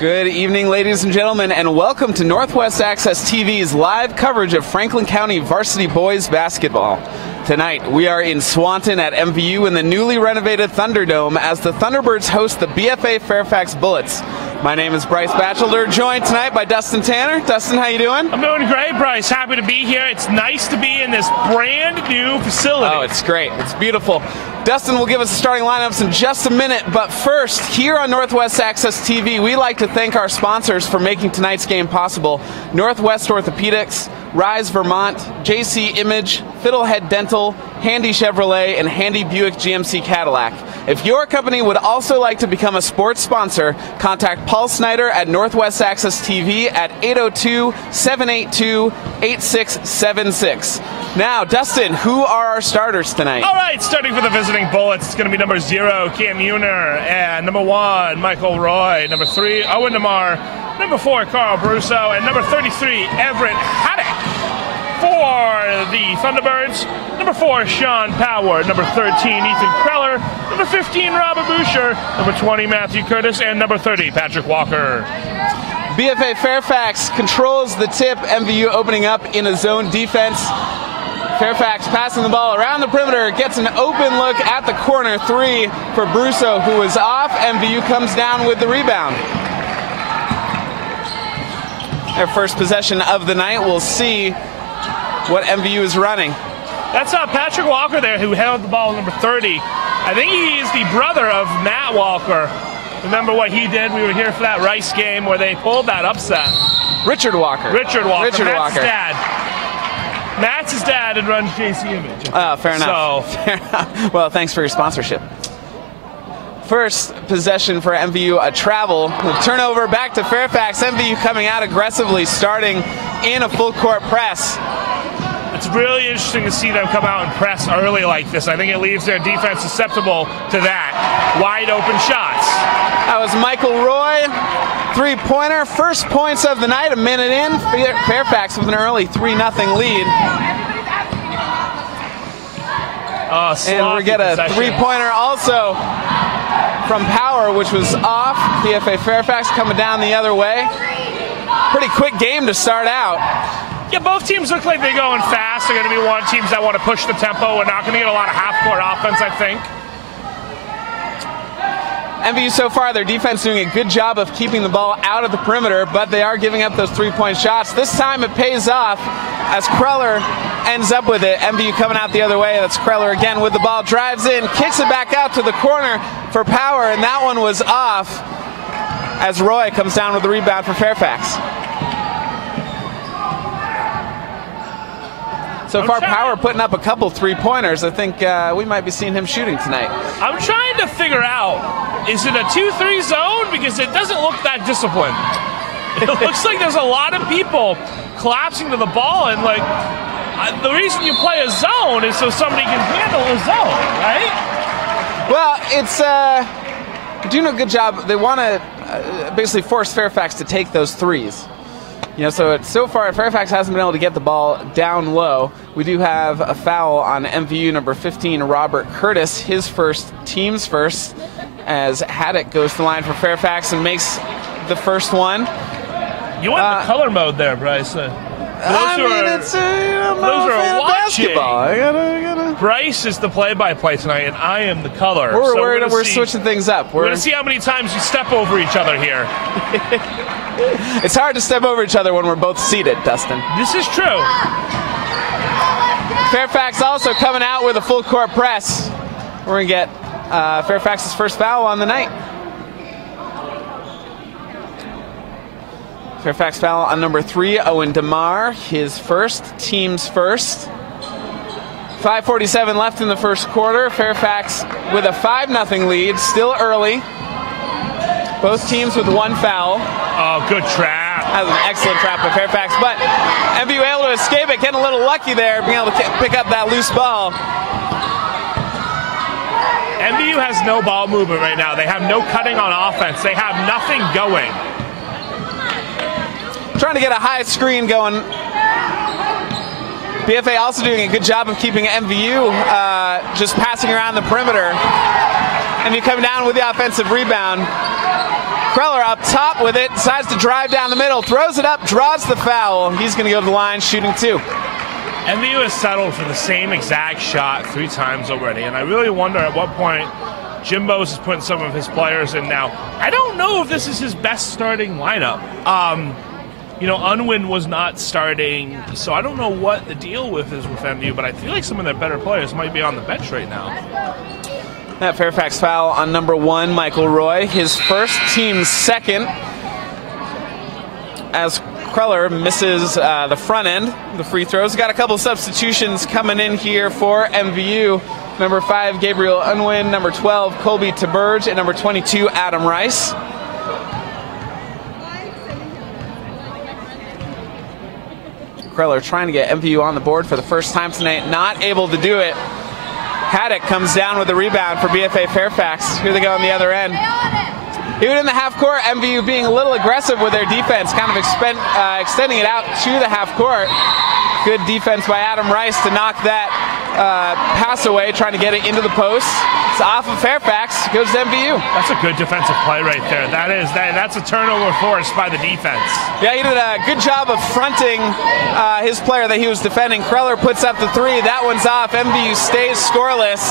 Good evening, ladies and gentlemen, and welcome to Northwest Access TV's live coverage of Franklin County varsity boys basketball. Tonight, we are in Swanton at MVU in the newly renovated Thunderdome as the Thunderbirds host the BFA Fairfax Bullets. My name is Bryce Batchelder, joined tonight by Dustin Tanner. Dustin, how you doing? I'm doing great, Bryce. Happy to be here. It's nice to be in this brand new facility. Oh, it's great. It's beautiful. Dustin will give us the starting lineups in just a minute, but first, here on Northwest Access TV, we like to thank our sponsors for making tonight's game possible. Northwest Orthopedics, Rise Vermont, JC Image, Fiddlehead Dental, Handy Chevrolet, and Handy Buick GMC Cadillac. If your company would also like to become a sports sponsor, contact Paul Snyder at Northwest Access TV at 802-782-8676. Now, Dustin, who are our starters tonight? All right, starting for the visiting Bullets, it's going to be number 0, Cam Uner, and number 1, Michael Roy, number 3, Owen Demar, number 4, Carl Brusso, and number 33, Everett Haddock. For the Thunderbirds, number 4, Sean Power, number 13, Ethan Kreller, number 15, Robert Boucher, number 20, Matthew Curtis, and number 30, Patrick Walker. BFA Fairfax controls the tip, MVU opening up in a zone defense. Fairfax passing the ball around the perimeter, gets an open look at the corner, 3 for Brusso, who was off. MVU comes down with the rebound. Their first possession of the night. We'll see what MVU is running. That's Patrick Walker there, who held the ball, number 30. I think he is the brother of Matt Walker. Remember what he did? We were here for that Rice game where they pulled that upset. Richard Walker. Matt's dad. Matt's his dad and runs JC Image. Fair enough. Fair enough. Well, thanks for your sponsorship. First possession for MVU, a travel. Turnover back to Fairfax. MVU coming out aggressively, starting in a full court press. It's really interesting to see them come out and press early like this. I think it leaves their defense susceptible to that. Wide open shots. That was Michael Roy, three-pointer. First points of the night, a minute in. Fairfax with an early 3-0 lead. And we get a three-pointer also from Power, which was off. BFA Fairfax coming down the other way. Pretty quick game to start out. Yeah, both teams look like they're going fast. They're going to be one teams that want to push the tempo. We're not going to get a lot of half-court offense, I think. MVU so far, their defense doing a good job of keeping the ball out of the perimeter, but they are giving up those three-point shots. This time it pays off as Kreller ends up with it. MVU coming out the other way. That's Kreller again with the ball. Drives in, kicks it back out to the corner for Power, and that one was off as Roy comes down with the rebound for Fairfax. So far, Power putting up a couple three-pointers. I think we might be seeing him shooting tonight. I'm trying to figure out, is it a 2-3 zone? Because it doesn't look that disciplined. It looks like there's a lot of people collapsing to the ball, and like the reason you play a zone is so somebody can handle a zone, right? Well, it's doing a good job. They want to basically force Fairfax to take those threes. You know, so far Fairfax hasn't been able to get the ball down low. We do have a foul on MVU number 15, Robert Curtis, his first, team's first, as Haddock goes to the line for Fairfax and makes the first one. You went in the color mode there, Bryce. Those are watching. I gotta. Bryce is the play-by-play tonight, and I am the color. We're switching things up. We're going to see how many times you step over each other here. It's hard to step over each other when we're both seated, Dustin. This is true. Fairfax also coming out with a full court press. We're going to get Fairfax's first foul on the night. Fairfax foul on number 3, Owen Demar, his first, team's first. 5:47 left in the first quarter. Fairfax with a 5-0 lead, still early. Both teams with one foul. Oh, good trap. That was an excellent trap by Fairfax, but MVU able to escape it, getting a little lucky there, being able to pick up that loose ball. MVU has no ball movement right now. They have no cutting on offense. They have nothing going. Trying to get a high screen going. BFA also doing a good job of keeping MVU just passing around the perimeter. MVU coming down with the offensive rebound. Kreller up top with it, decides to drive down the middle, throws it up, draws the foul. He's going to go to the line shooting 2. MVU has settled for the same exact shot 3 times already, and I really wonder at what point Jimbo's is putting some of his players in now. I don't know if this is his best starting lineup. You know, Unwin was not starting, so I don't know what the deal is with MVU, but I feel like some of their better players might be on the bench right now. That Fairfax foul on number 1, Michael Roy, his first, team's second, as Kreller misses the front end, the free throws. Got a couple substitutions coming in here for MVU. Number 5, Gabriel Unwin. Number 12, Colby Taberge. And number 22, Adam Rice. Kreller trying to get MVU on the board for the first time tonight. Not able to do it. Haddock comes down with the rebound for BFA Fairfax. Here they go on the other end. Even in the half court, MVU being a little aggressive with their defense, kind of extending it out to the half court. Good defense by Adam Rice to knock that pass away, trying to get it into the post. It's off of Fairfax, goes to MVU. That's a good defensive play right there. That's a turnover forced by the defense. Yeah, he did a good job of fronting his player that he was defending. Kreller puts up the 3. That one's off. MVU stays scoreless.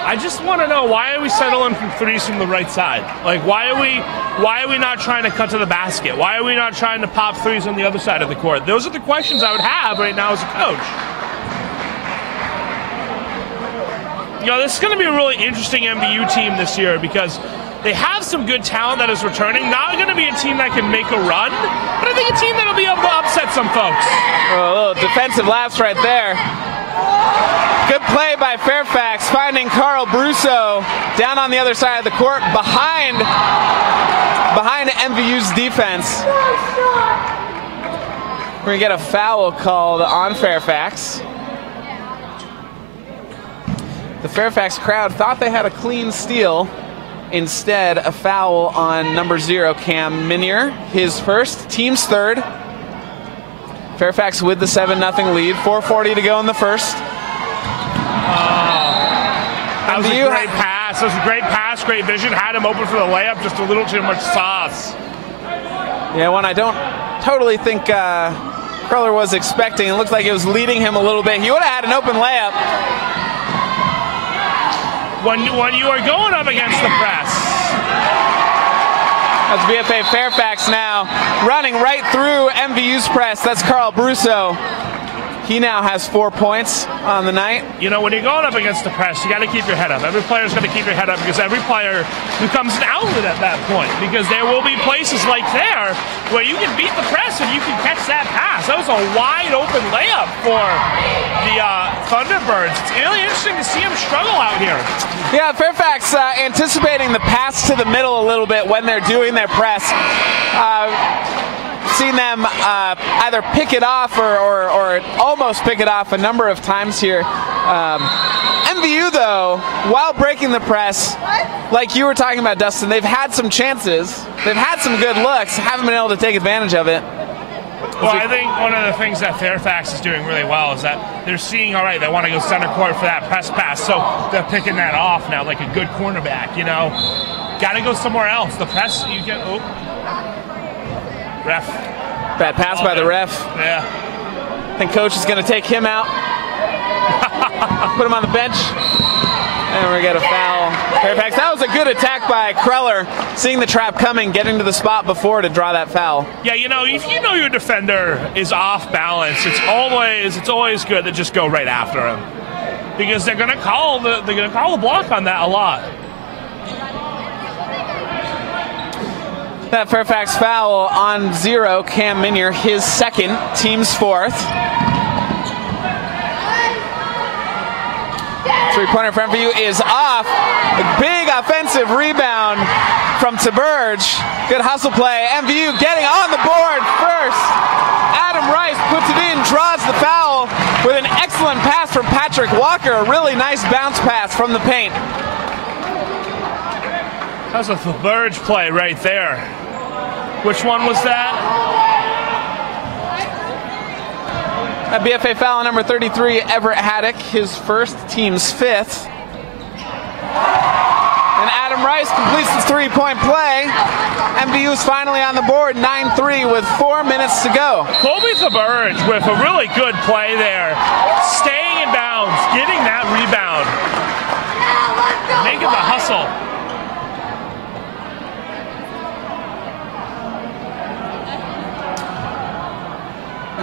I just want to know, why are we settling for 3s from the right side? Like, why are we not trying to cut to the basket? Why are we not trying to pop 3s on the other side of the court? Those are the questions I would have right now as a coach. You know, this is going to be a really interesting MVU team this year because they have some good talent that is returning. Not going to be a team that can make a run, but I think a team that will be able to upset some folks. Oh, a little defensive lapse right there. Good play by Fairfax, finding Carl Brusso down on the other side of the court, behind MVU's defense. We're going to get a foul called on Fairfax. The Fairfax crowd thought they had a clean steal. Instead, a foul on number 0, Cam Minier, his first, team's third. Fairfax with the 7-0 lead, 4:40 to go in the first. That was a great pass. That was a great pass, great vision. Had him open for the layup, just a little too much sauce. Yeah, one I don't totally think Kreller was expecting. It looked like it was leading him a little bit. He would have had an open layup. When you are going up against the press. That's BFA Fairfax now, running right through MVU's press. That's Carl Brusso. He now has 4 points on the night. You know, when you're going up against the press, you got to keep your head up. Every player's got to keep your head up because every player becomes an outlet at that point. Because there will be places like there where you can beat the press and you can catch that pass. That was a wide open layup for the Thunderbirds. It's really interesting to see them struggle out here. Yeah, Fairfax anticipating the pass to the middle a little bit when they're doing their press. Seen them either pick it off or almost pick it off a number of times here. MVU, though, while breaking the press, like you were talking about, Dustin, they've had some chances. They've had some good looks, haven't been able to take advantage of it. Well, I think one of the things that Fairfax is doing really well is that they're seeing, all right, they want to go center court for that press pass, so they're picking that off now like a good cornerback, you know. Got to go somewhere else. The press, you get, oh. Ref. Bad pass by the ref. Yeah. I think coach is going to take him out. Put him on the bench. And we're going to get a foul. Fairfax. That was a good attack by Kreller, seeing the trap coming, getting to the spot before to draw that foul. Yeah, you know, if you know your defender is off balance, it's always good to just go right after him. Because they're going to call the block on that a lot. That Fairfax foul on 0, Cam Minier, his second, team's fourth. Three-pointer for MVU is off. A big offensive rebound from Taberge. Good hustle play. MVU getting on the board first. Adam Rice puts it in, draws the foul with an excellent pass from Patrick Walker. A really nice bounce pass from the paint. That was a Taberge play right there. Which one was that? A BFA foul on number 33, Everett Haddock, his first, team's fifth. And Adam Rice completes the three-point play. MVU is finally on the board, 9-3 with 4 minutes to go. Colby Thaburge with a really good play there. Staying in bounds, getting that rebound. Making the hustle.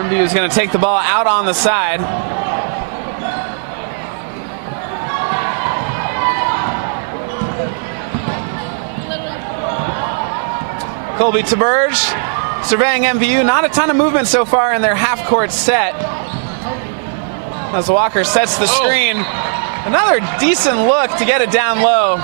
MVU is going to take the ball out on the side. Colby Thaburge surveying MVU. Not a ton of movement so far in their half-court set. As Walker sets the screen. Another decent look to get it down low.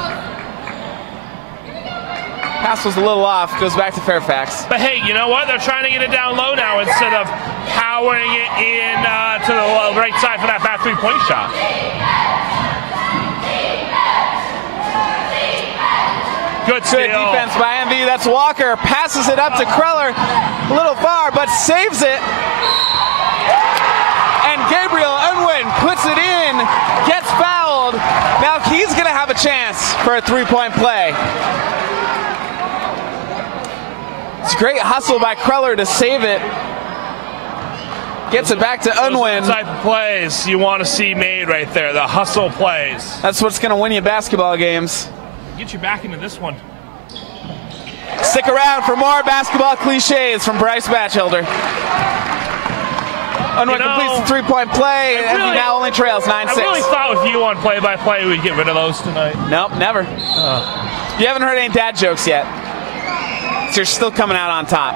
Pass was a little off. Goes back to Fairfax. But hey, you know what? They're trying to get it down low now instead of powering it in to the right side for that bad three-point shot. Good defense by MVU. That's Walker. Passes it up to Kreller. A little far, but saves it. And Gabriel Unwin puts it in. Gets fouled. Now he's going to have a chance for a three-point play. It's a great hustle by Kreller to save it. Gets it back to Unwin. Those are the type of plays you want to see made right there. The hustle plays. That's what's going to win you basketball games. Get you back into this one. Stick around for more basketball cliches from Bryce Batchelder. Unwin completes the three-point play, and he now only trails 9-6. I really thought with you on play-by-play we'd get rid of those tonight. Nope, never. You haven't heard any dad jokes yet. So you're still coming out on top.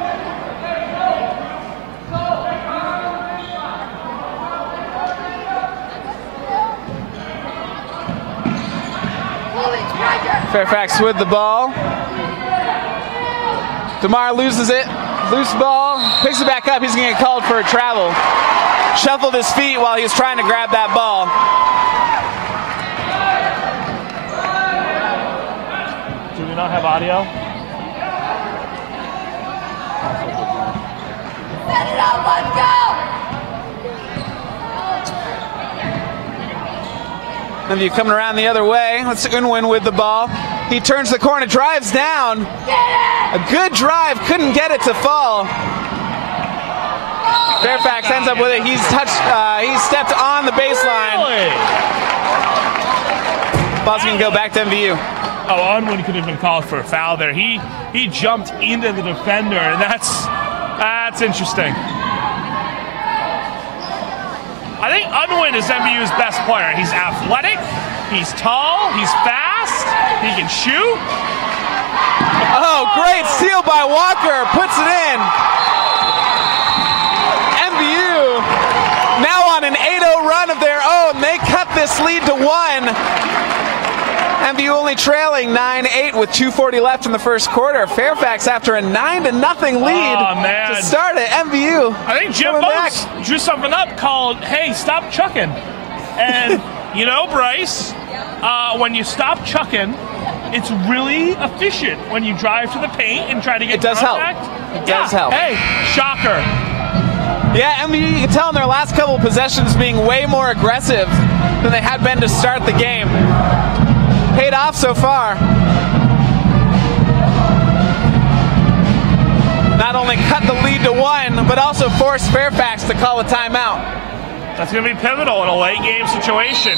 Fairfax with the ball. DeMar loses it. Loose ball. Picks it back up. He's going to get called for a travel. Shuffled his feet while he was trying to grab that ball. Do we not have audio? Set it up. Let's go. MVU coming around the other way. Let's Unwin with the ball. He turns the corner, drives down. A good drive, couldn't get it to fall. Fairfax ends up with it. He's stepped on the baseline. Really? Ball's gonna go back to MVU. Oh, Unwin could have been called for a foul there. He jumped into the defender, and that's interesting. I think Unwin is MVU's best player. He's athletic, he's tall, he's fast, he can shoot. Oh, great steal by Walker, puts it in. MVU now on an 8-0 run of their own. They cut this lead to 1. MVU only trailing 9-8 with 2:40 left in the first quarter. Fairfax after a 9-0 lead to start it. MVU. I think Jim Bose drew something up called, hey, stop chucking. And, you know, Bryce, when you stop chucking, it's really efficient when you drive to the paint and try to get contact. It does help. Hey, shocker. Yeah, MVU, you can tell in their last couple of possessions being way more aggressive than they had been to start the game. Paid off so far. Not only cut the lead to 1, but also forced Fairfax to call a timeout. That's going to be pivotal in a late game situation.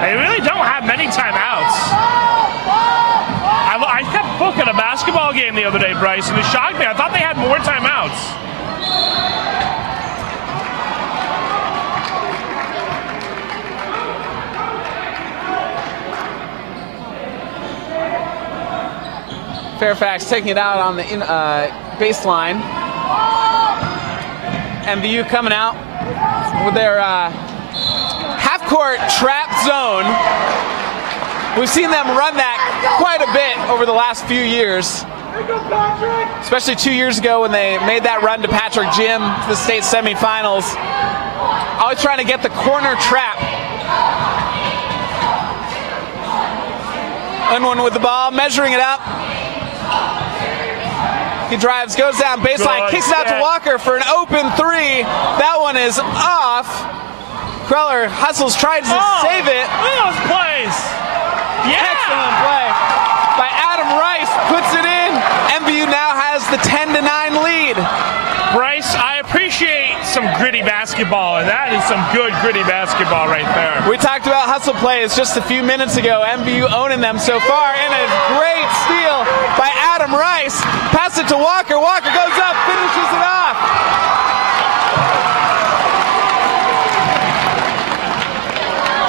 They really don't have many timeouts. I kept booking a basketball game the other day, Bryce, and it shocked me. I thought they had more timeouts. Fairfax taking it out on the baseline. MVU coming out with their half-court trap zone. We've seen them run that quite a bit over the last few years. Especially 2 years ago when they made that run to Patrick Gym to the state semifinals. Always trying to get the corner trap. Unwin with the ball, measuring it up. He drives, goes down baseline, kicks it out to Walker for an open three. That one is off. Kreller hustles, tries to save it. Look at those plays. Yeah. Excellent play by Adam Rice, puts it in. MVU now has the 10-9 lead. Bryce, I appreciate some gritty basketball, and that is some good gritty basketball right there. We talked about hustle plays just a few minutes ago. MVU owning them so far, and a great steal by Adam Rice. Pass it to Walker. Walker goes up, finishes it off.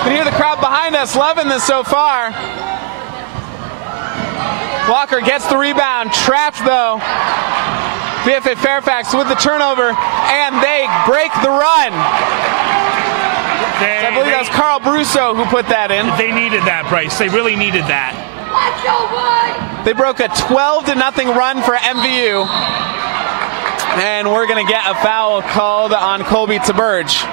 You can hear the crowd behind us loving this so far. Walker gets the rebound, trapped though. BFA Fairfax with the turnover, and they break the run. I believe that was Carl Brusso who put that in. They needed that, Bryce. They really needed that. They broke a 12-0 run for MVU, and we're going to get a foul called on Colby Taberge.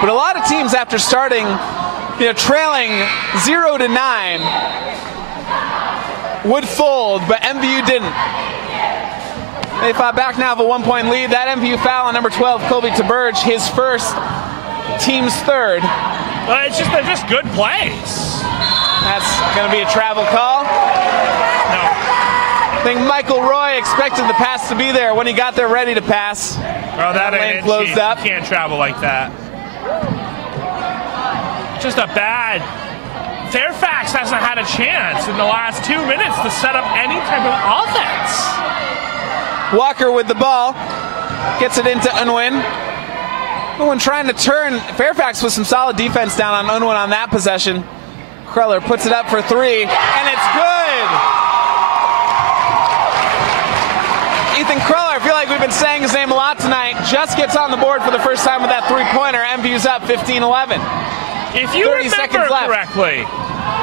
But a lot of teams, after starting, trailing 0-9, would fold, but MVU didn't. They fought back now, have a 1-point lead. That MVU foul on number 12, Colby Taberge, his first, team's third. Well, they're just good plays. That's going to be a travel call. No. I think Michael Roy expected the pass to be there when he got there ready to pass. Oh, that lane closed up. You can't travel like that. Just a bad. Fairfax hasn't had a chance in the last 2 minutes to set up any type of offense. Walker with the ball, gets it into Unwin. Unwin trying to turn. Fairfax with some solid defense down on Unwin on that possession. Kreller puts it up for three, and it's good. Ethan Kreller, I feel like we've been saying his name a lot tonight, just gets on the board for the first time with that three-pointer. MVU's up 15-11. If you remember correctly,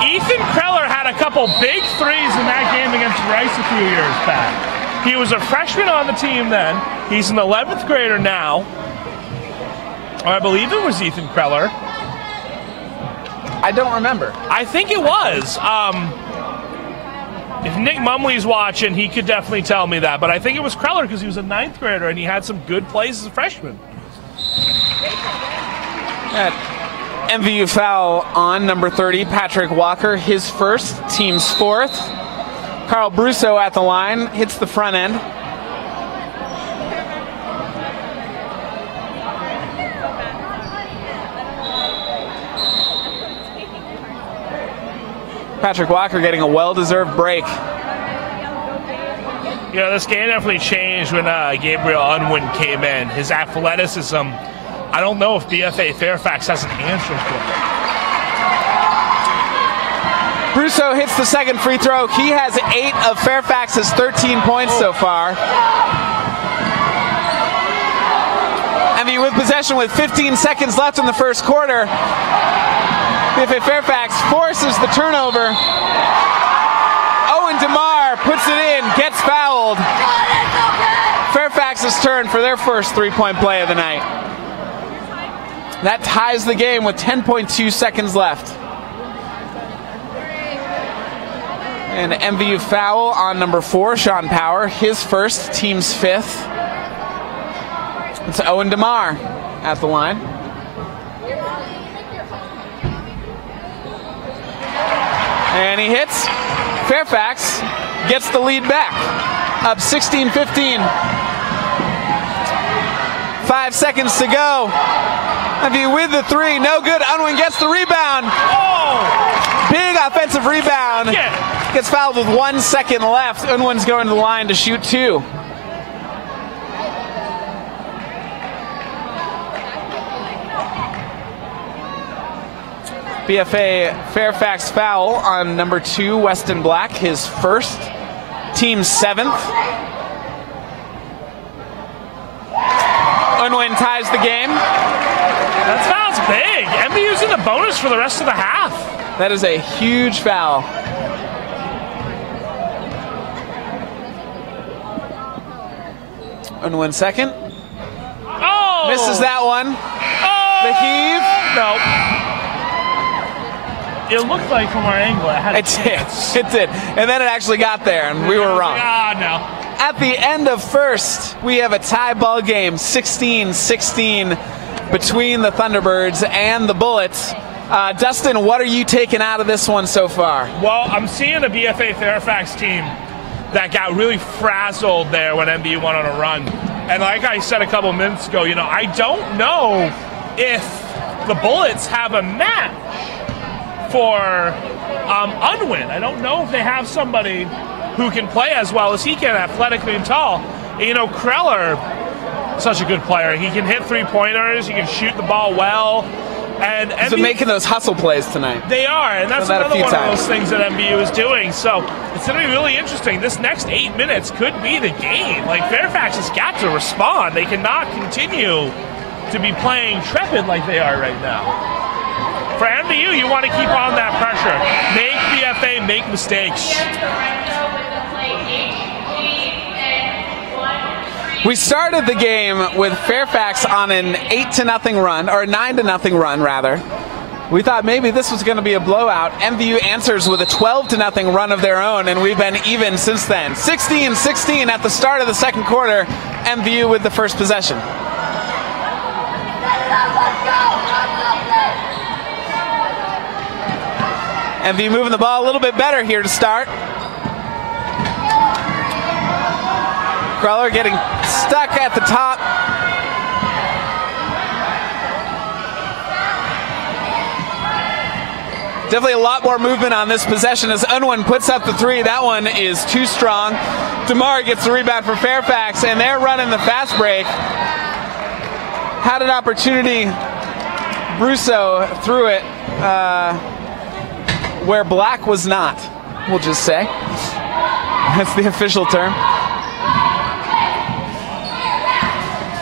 Ethan Kreller had a couple big threes in that game against Rice a few years back. He was a freshman on the team then. He's an 11th grader now. I believe it was Ethan Kreller. I don't remember. I think it was. If Nick Mumley's watching, he could definitely tell me that. But I think it was Kreller because he was a 9th grader and he had some good plays as a freshman. That MVU foul on number 30, Patrick Walker, his first, team's fourth. Carl Brusso at the line, hits the front end. Patrick Walker getting a well-deserved break. This game definitely changed when Gabriel Unwin came in. His athleticism, I don't know if BFA Fairfax has an answer for it. Brusso hits the second free throw. He has 8 of Fairfax's 13 points so far. MVU with possession with 15 seconds left in the first quarter. BFA Fairfax forces the turnover. Owen DeMar puts it in, gets fouled. Fairfax's turn for their first three-point play of the night. That ties the game with 10.2 seconds left. And MVU foul on number 4, Sean Power, his first, team's fifth. It's Owen DeMar at the line. And he hits. Fairfax gets the lead back. Up 16-15. 5 seconds to go. MVU with the three. No good. Unwin gets the rebound. Oh! Big offensive rebound. Yeah. Gets fouled with 1 second left. Unwin's going to the line to shoot 2. BFA Fairfax foul on number 2, Weston Black, his first, team 7th. Unwin ties the game. That foul's big. MVU's in the bonus for the rest of the half. That is a huge foul. Unwin second. Oh! Misses that one. Oh! The heave. Nope. It looked like from our angle it had a It did. And then it actually got there, and we were wrong. Ah, no. At the end of first, we have a tie ball game, 16-16 between the Thunderbirds and the Bullets. Dustin, what are you taking out of this one so far? Well, I'm seeing a BFA Fairfax team that got really frazzled there when MVU went on a run. And like I said a couple minutes ago, you know, I don't know if the Bullets have a match for Unwin. I don't know if they have somebody who can play as well as he can, athletically and tall. And, you know, Kreller, such a good player. He can hit three-pointers. He can shoot the ball well. And he's been making those hustle plays tonight. They are, and that's another one of those things that MVU is doing. So it's going to be really interesting. This next 8 minutes could be the game. Like, Fairfax has got to respond. They cannot continue to be playing trepid like they are right now. For MVU, you want to keep on that pressure. Make BFA make mistakes. We started the game with Fairfax on an 8-0 run, or 9-0 run rather. We thought maybe this was going to be a blowout. MVU answers with a 12-0 run of their own, and we've been even since then. 16-16 at the start of the second quarter. MVU with the first possession. MVU moving the ball a little bit better here to start. Kreller getting stuck at the top. Definitely a lot more movement on this possession as Unwin puts up the three. That one is too strong. DeMar gets the rebound for Fairfax, and they're running the fast break. Had an opportunity. Brusso threw it where black was not, we'll just say. That's the official term.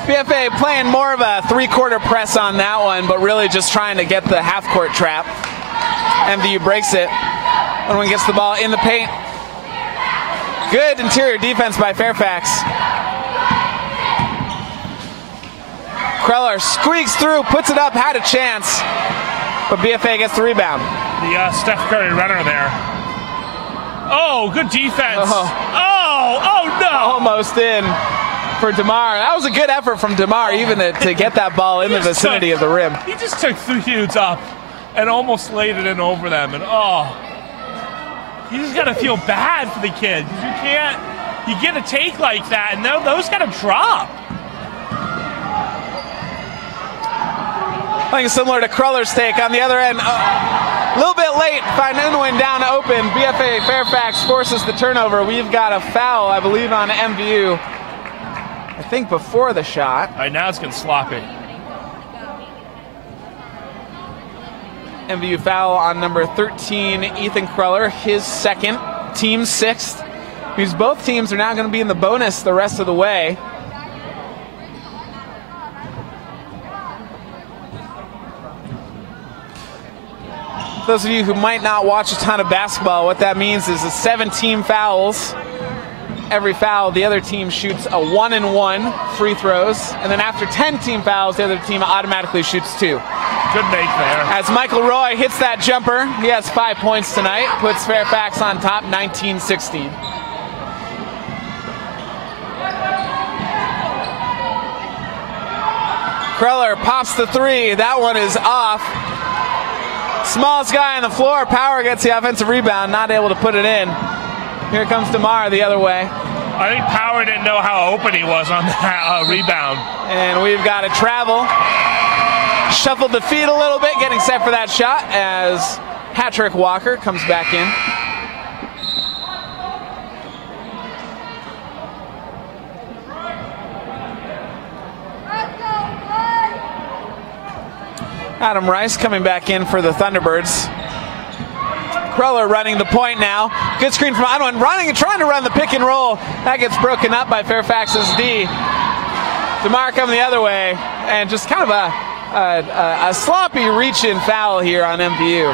BFA playing more of a three-quarter press on that one, but really just trying to get the half-court trap. MVU breaks it. Unwin gets the ball in the paint. Good interior defense by Fairfax. Kreller squeaks through, puts it up, had a chance, but BFA gets the rebound. The Steph Curry runner there. Oh, good defense. Oh no! Almost in for DeMar. That was a good effort from DeMar, even to get that ball in the vicinity of the rim. He just took 3 dudes up and almost laid it in over them. And you just got to feel bad for the kid. You get a take like that, and those got to drop. I think it's similar to Kreller's take on the other end. A little bit late, find Unwin down open. BFA Fairfax forces the turnover. We've got a foul, I believe, on MVU. I think before the shot. All right, now it's getting sloppy. MVU foul on number 13, Ethan Kreller, his second, team sixth. Because both teams are now going to be in the bonus the rest of the way. Those of you who might not watch a ton of basketball, what that means is 17 fouls. Every foul, the other team shoots a 1-and-1 free throws. And then after 10 team fouls, the other team automatically shoots 2. Good make there. As Michael Roy hits that jumper, he has 5 points tonight, puts Fairfax on top, 19-16. Kreller pops the three. That one is off. Smallest guy on the floor. Power gets the offensive rebound, not able to put it in. Here comes DeMar the other way. I think Power didn't know how open he was on that rebound. And we've got a travel. Shuffled the feet a little bit, getting set for that shot as Patrick Walker comes back in. Adam Rice coming back in for the Thunderbirds. Kreller running the point now. Good screen from Unwin, running and trying to run the pick and roll. That gets broken up by Fairfax's D. DeMar coming the other way, and just kind of a sloppy reach-in foul here on MVU.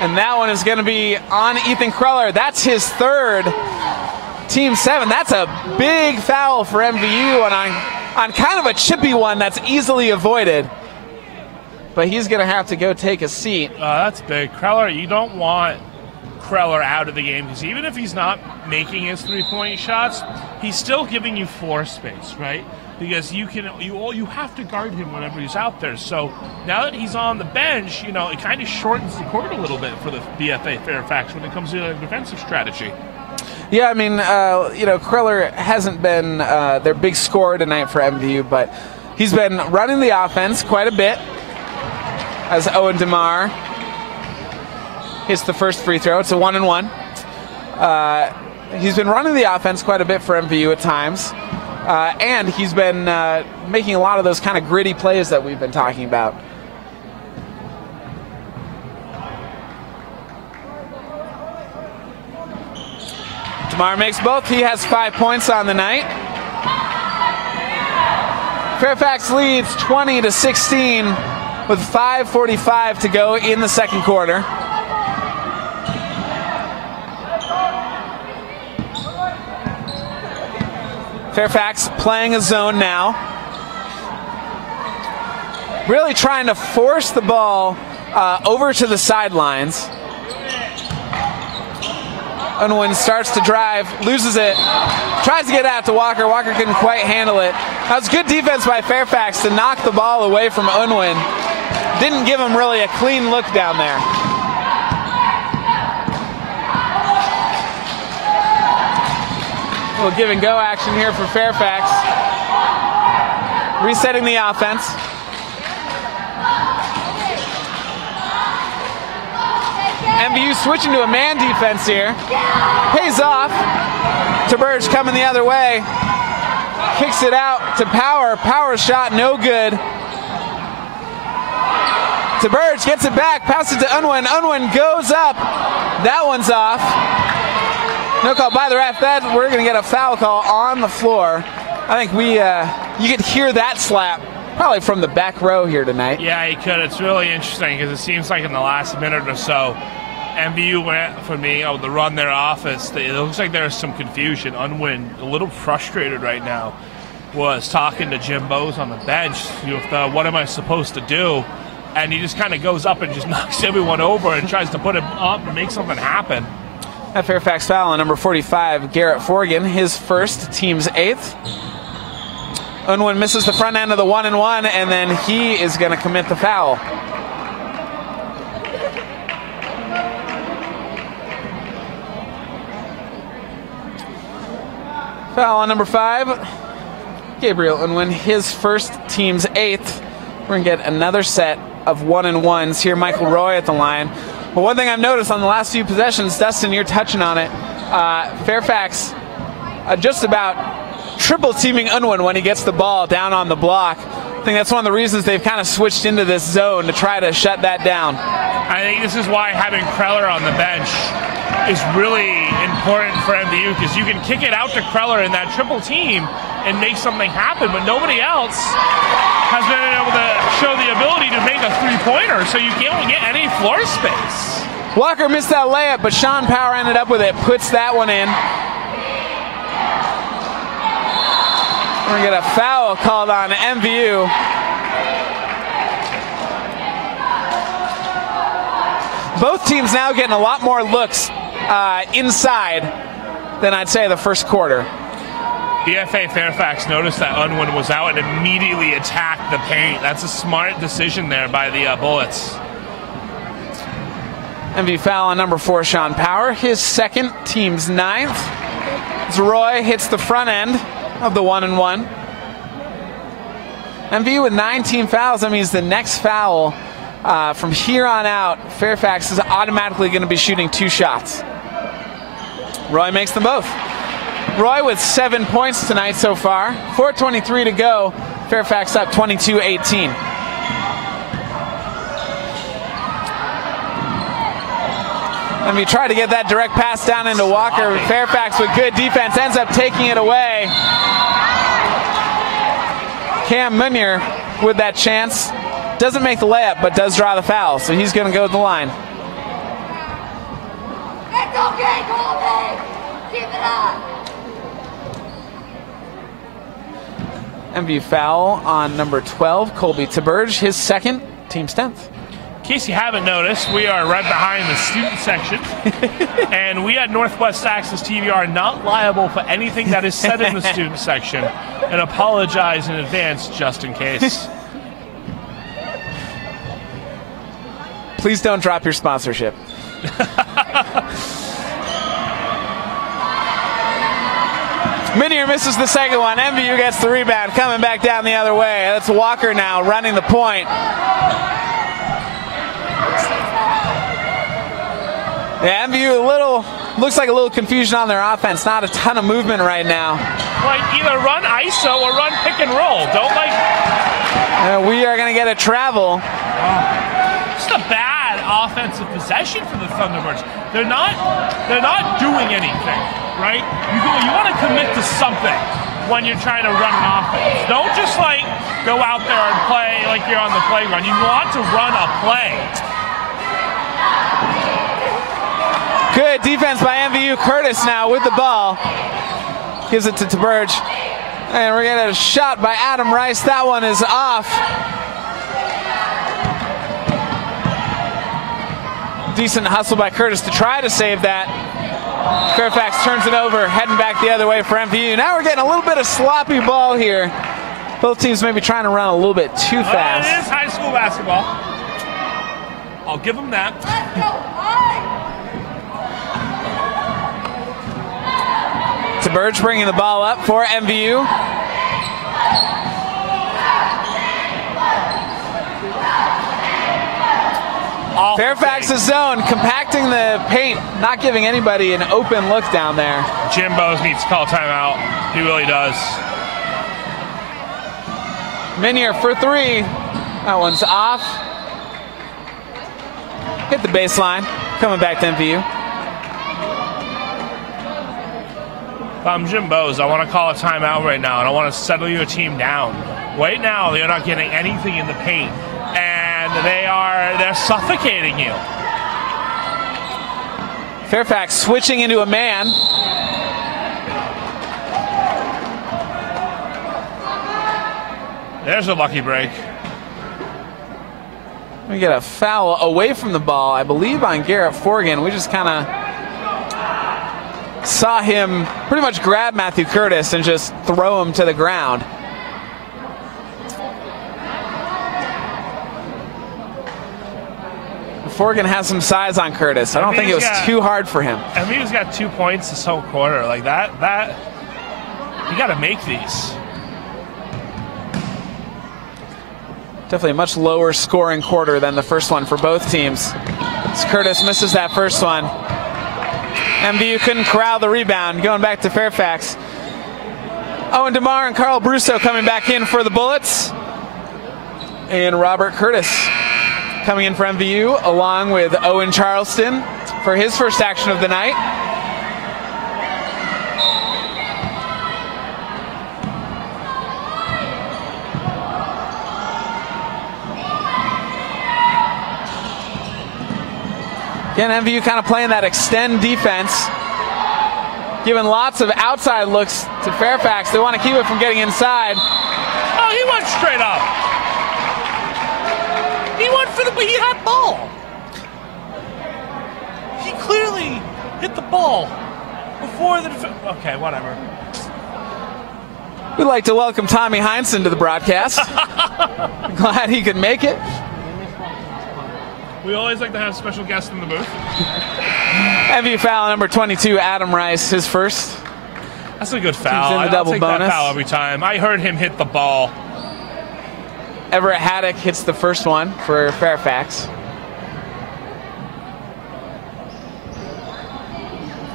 And that one is going to be on Ethan Kreller. That's his third, team 7. That's a big foul for MVU on kind of a chippy one that's easily avoided. But he's going to have to go take a seat. That's big. Kreller, you don't want Kreller out of the game, because even if he's not making his three-point shots, he's still giving you floor space, right? Because you have to guard him whenever he's out there. So now that he's on the bench, it kind of shortens the court a little bit for the BFA Fairfax when it comes to the defensive strategy. Yeah, I mean, Kreller hasn't been their big scorer tonight for MVU, but he's been running the offense quite a bit as Owen DeMar hits the first free throw. It's a 1-and-1. He's been running the offense quite a bit for MVU at times, and he's been making a lot of those kind of gritty plays that we've been talking about. DeMar makes both. He has 5 points on the night. Fairfax leads 20-16 with 5:45 to go in the second quarter. Fairfax playing a zone now. Really trying to force the ball over to the sidelines. Unwin starts to drive, loses it, tries to get out to Walker. Walker couldn't quite handle it. That was good defense by Fairfax to knock the ball away from Unwin. Didn't give him really a clean look down there. A little give and go action here for Fairfax. Resetting the offense. MVU switching to a man defense here. Pays off. Taberge coming the other way. Kicks it out to Power. Power shot no good. Taberge gets it back. Passes it to Unwin. Unwin goes up. That one's off. No call by the ref. That we're going to get a foul call on the floor. I think you could hear that slap probably from the back row here tonight. Yeah, you could. It's really interesting because it seems like in the last minute or so, MVU went from being able to run their offense. It looks like there's some confusion. Unwin, a little frustrated right now, was talking to Jim Bowes on the bench. What am I supposed to do? And he just kind of goes up and just knocks everyone over and tries to put him up and make something happen. That Fairfax foul on number 45, Garrett Forgan, his first, team's 8th. Unwin misses the front end of the 1-and-1, and then he is going to commit the foul. Foul on number 5, Gabriel Unwin, his first, team's 8th. We're going to get another set of 1-and-1s here. Michael Roy at the line. But one thing I've noticed on the last few possessions, Dustin, you're touching on it, Fairfax just about triple teaming Unwin when he gets the ball down on the block. I think that's one of the reasons they've kind of switched into this zone to try to shut that down. I think this is why having Kreller on the bench is really important for MVU, because you can kick it out to Kreller in that triple team and make something happen, but nobody else has been able to show the ability to make a three-pointer, so you can't get any floor space. Walker missed that layup, but Sean Power ended up with it, puts that one in. We're going to get a foul called on MVU. Both teams now getting a lot more looks inside than I'd say the first quarter. BFA Fairfax noticed that Unwin was out and immediately attacked the paint. That's a smart decision there by the Bullets. MV foul on number 4, Sean Power. His second, team's 9th. As Roy hits the front end of the 1-and-1. MV with 19 fouls. That means the next foul from here on out, Fairfax is automatically going to be shooting 2 shots. Roy makes them both. Roy with 7 points tonight so far. 4:23 to go. Fairfax up 22-18. And we try to get that direct pass down into Walker. Fairfax with good defense ends up taking it away. Cam Munier with that chance. Doesn't make the layup, but does draw the foul. So he's going to go to the line. It's okay, Colby. Keep it up. MVU foul on number 12, Colby Taberge, his second, team's 10th. case you haven't noticed, we are right behind the student section. And we at Northwest Access TV are not liable for anything that is said in the student section, and apologize in advance just in case. Please don't drop your sponsorship. Meyers misses the second one. MVU gets the rebound, coming back down the other way. That's Walker now running the point. Yeah, MVU looks like a little confusion on their offense. Not a ton of movement right now. Like either run ISO or run pick and roll. Don't like. We are going to get a travel. Just a bad offensive possession for the Thunderbirds. They're not doing anything, right? You want to commit to something when you're trying to run an offense. Don't just like go out there and play like you're on the playground. You want to run a play. Good defense by MVU. Curtis now with the ball. Gives it to Taberge. And we're getting a shot by Adam Rice. That one is off. Decent hustle by Curtis to try to save that. Fairfax turns it over, heading back the other way for MVU. Now we're getting a little bit of sloppy ball here. Both teams may be trying to run a little bit too fast. It is high school basketball. I'll give them that. Taberge bringing the ball up for MVU. Fairfax's zone, compacting the paint, not giving anybody an open look down there. Jimbo needs to call timeout. He really does. Meyers for three. That one's off. Hit the baseline. Coming back to MVU. If I'm Jim Bowes, I want to call a timeout right now, and I want to settle your team down. Right now, they're not getting anything in the paint, and they're suffocating you. Fairfax switching into a man. There's a lucky break. We get a foul away from the ball, I believe, on Garrett Forgan. We just kind of saw him pretty much grab Matthew Curtis and just throw him to the ground. Forgan has some size on Curtis. I don't think it was too hard for him. MVU's got 2 points this whole quarter. Like that you got to make these. Definitely a much lower scoring quarter than the first one for both teams. As Curtis misses that first one. MVU couldn't corral the rebound. Going back to Fairfax. Owen DeMar and Carl Brusso coming back in for the Bullets. And Robert Curtis coming in for MVU, along with Owen Charleston for his first action of the night. Again, MVU kind of playing that extend defense, giving lots of outside looks to Fairfax. They want to keep it from getting inside. Oh, he went straight up. He went for he had ball. He clearly hit the ball before the okay, whatever. We'd like to welcome Tommy Heinsohn to the broadcast. Glad he could make it. We always like to have special guests in the booth. MVU foul number 22, Adam Rice, his first. That's a good foul. I'll take that foul every time. I heard him hit the ball. Everett Haddock hits the first one for Fairfax.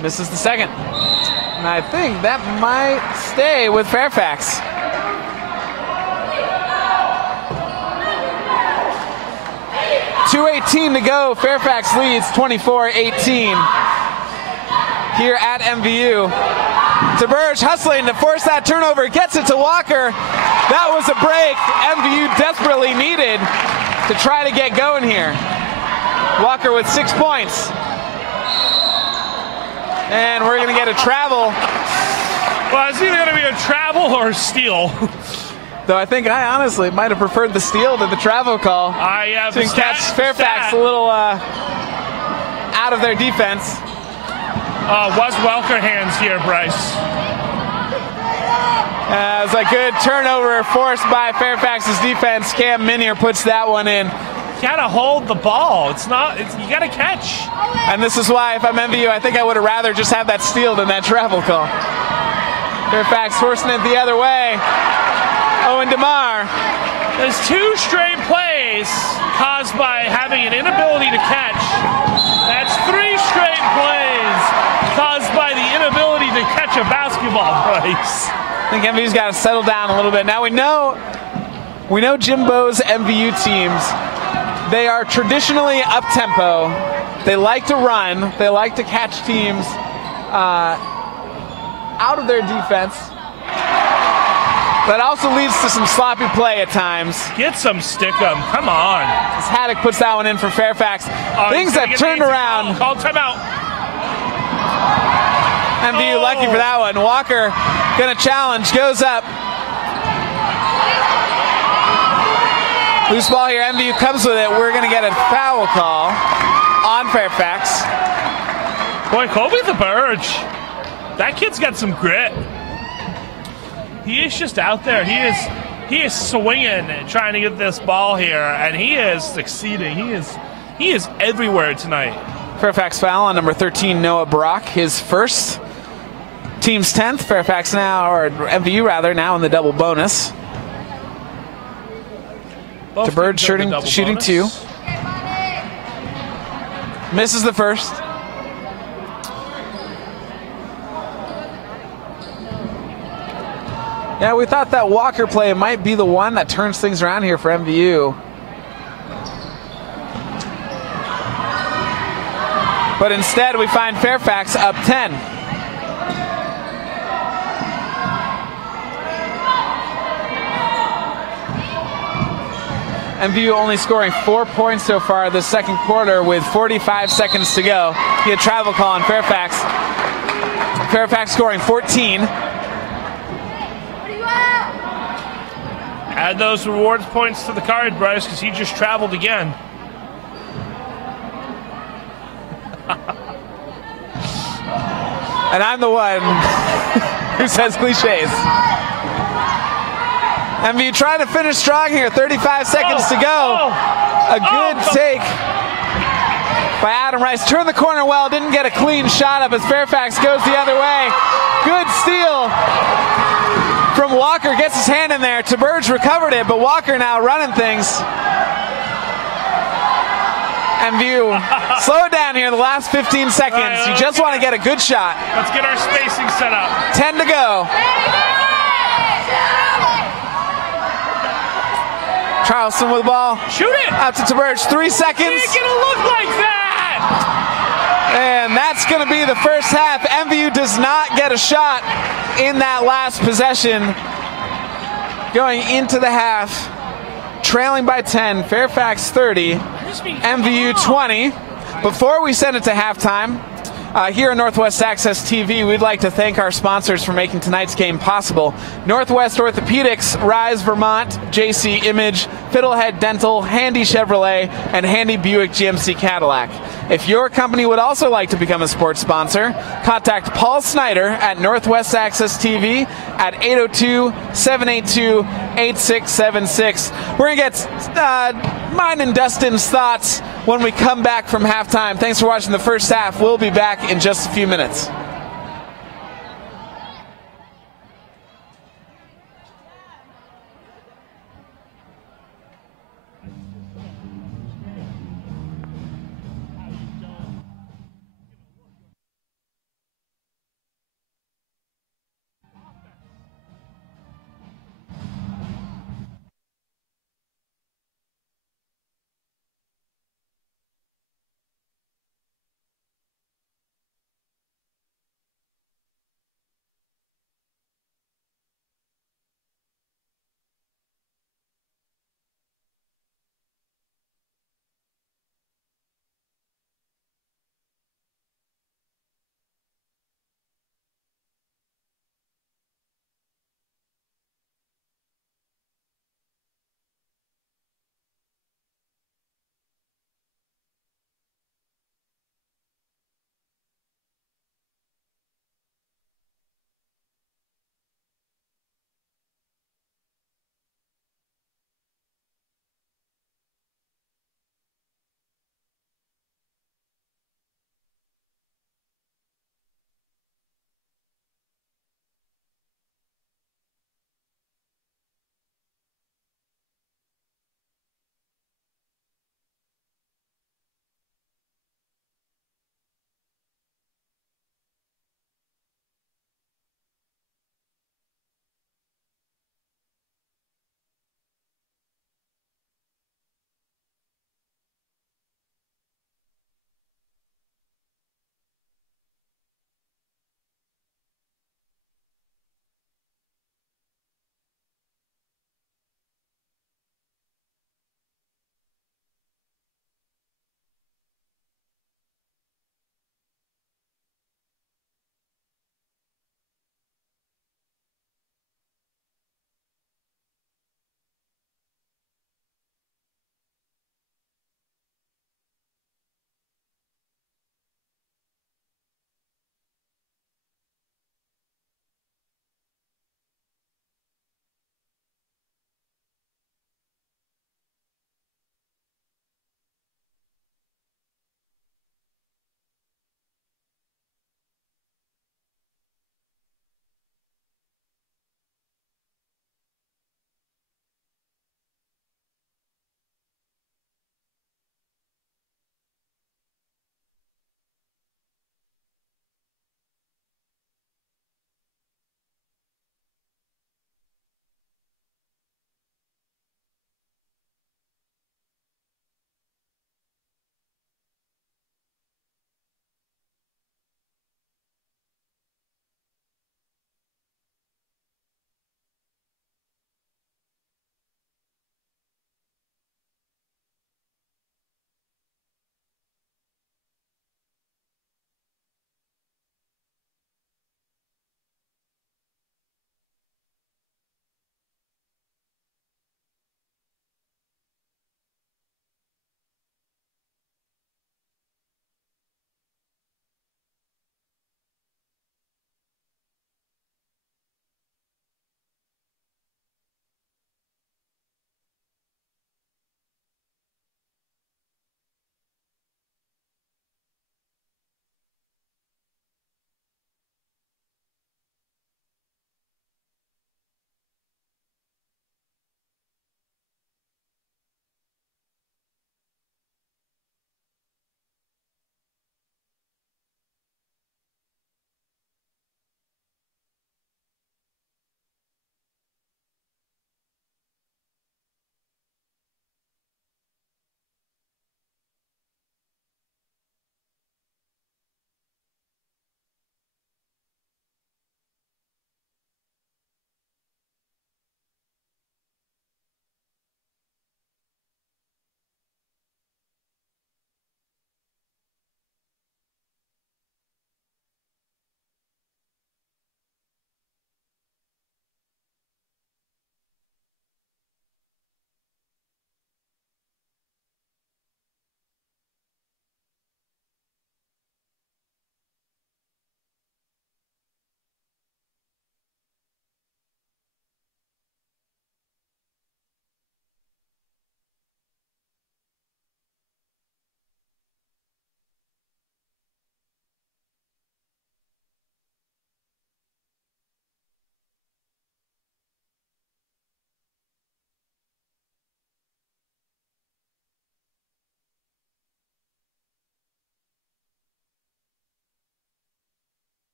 Misses the second. And I think that might stay with Fairfax. .218 to go. Fairfax leads 24-18 here at MVU. Taberge hustling to force that turnover. Gets it to Walker. That was a break MVU desperately needed to try to get going here. Walker with 6 points. And we're going to get a travel. Well, it's either going to be a travel or a steal. Though I think I honestly might have preferred the steal to the travel call. I have to catch Fairfax a little out of their defense. Was Welker hands here, Bryce? As a good turnover forced by Fairfax's defense, Cam Minier puts that one in. You gotta hold the ball. You gotta catch. And this is why, if I'm MVU, I think I would have rather just have that steal than that travel call. Fairfax forcing it the other way. Owen DeMar. There's 2 straight plays caused by having an inability to catch. That's 3 straight plays caused by the inability to catch a basketball, Bryce. I think MVU's got to settle down a little bit. Now we know Jimbo's MVU teams. They are traditionally up-tempo. They like to run. They like to catch teams out of their defense. That also leads to some sloppy play at times. Get some stickum. Come on. As Haddock puts that one in for Fairfax. Things have turned around. Call timeout. MVU lucky for that one. Walker gonna challenge, goes up. Loose ball here. MVU comes with it. We're gonna get a foul call on Fairfax. Boy, Colby the Burge. That kid's got some grit. He is just out there. He is swinging and trying to get this ball here, and he is succeeding. He is everywhere tonight. Fairfax foul on number 13, Noah Brock, his first, team's 10th. Fairfax now, or MVU rather, now in the double bonus. Both DeBird teams shooting bonus. 2. Misses the first. Yeah, we thought that Walker play might be the one that turns things around here for MVU. But instead, we find Fairfax up 10. MVU only scoring 4 points so far this second quarter with 45 seconds to go. He had travel call on Fairfax. Fairfax scoring 14. Add those rewards points to the card, Bryce, because he just traveled again. And I'm the one who says cliches. MVU trying to finish strong here. 35 seconds to go. A good take by Adam Rice. Turned the corner well. Didn't get a clean shot up as Fairfax goes the other way. Good steal from Walker. Gets his hand in there. Taberge recovered it, but Walker now running things. MVU, slow it down here in the last 15 seconds. Right, you just want to get a good shot. Let's get our spacing set up. 10 to go. Charleston with the ball. Shoot it. Out to Taberge. 3 seconds. It's going to look like that. And that's going to be the first half. MVU does not get a shot in that last possession. Going into the half, trailing by 10. Fairfax 30, MVU 20. Before we send it to halftime, here on Northwest Access TV, we'd like to thank our sponsors for making tonight's game possible. Northwest Orthopedics, Rise Vermont, JC Image, Fiddlehead Dental, Handy Chevrolet, and Handy Buick GMC Cadillac. If your company would also like to become a sports sponsor, contact Paul Snyder at Northwest Access TV at 802-782-8676. We're going to get mine and Dustin's thoughts when we come back from halftime. Thanks for watching the first half. We'll be back in just a few minutes.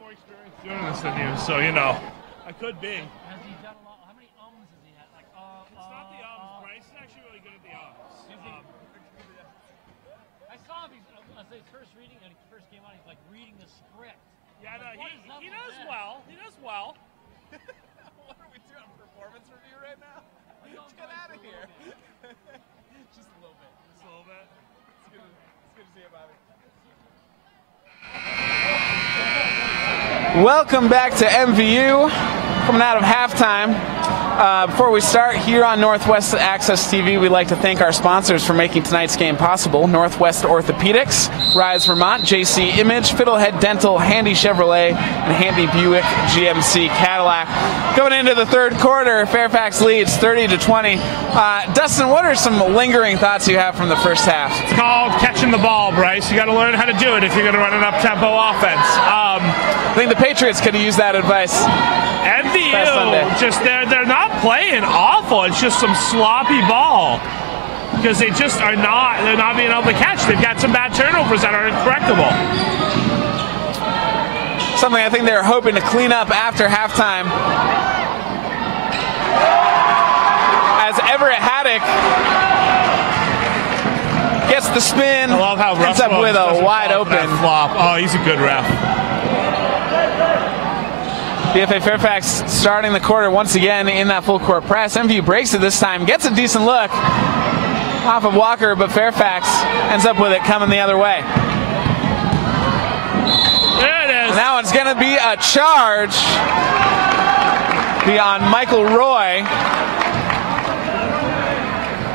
more experience doing this than you, so you know. I could be. Has he done a lot? How many ums has he had? Like, It's not the ums. Bryce is actually really good at the ums. I saw him. As his first reading, when he first came out, he's like reading the script. Yeah, no, he does well. He does well. What are we doing? Performance review right now? Get out of here. Just a little bit. Just a little bit. It's good to see you, Bobby. Welcome back to MVU. Coming out of halftime. Before we start here on Northwest Access TV, we'd like to thank our sponsors for making tonight's game possible. Northwest Orthopedics, Rise Vermont, JC Image, Fiddlehead Dental, Handy Chevrolet, and Handy Buick GMC Cadillac. Going into the third quarter, Fairfax leads 30-20. Dustin, what are some lingering thoughts you have from the first half? It's called catching the ball, Bryce. You got to learn how to do it if you're going to run an up-tempo offense. I think the Patriots could have used that advice. MVU, just they're not playing awful. It's just some sloppy ball because they're not being able to catch. They've got some bad turnovers that are correctable. Something I think they're hoping to clean up after halftime. As Everett Haddock gets the spin, I love how ends up with a wide open flop. Oh, he's a good ref. BFA Fairfax starting the quarter once again in that full court press. MVU breaks it this time, gets a decent look off of Walker, but Fairfax ends up with it coming the other way. There it is. And that one's going to be a charge beyond Michael Roy.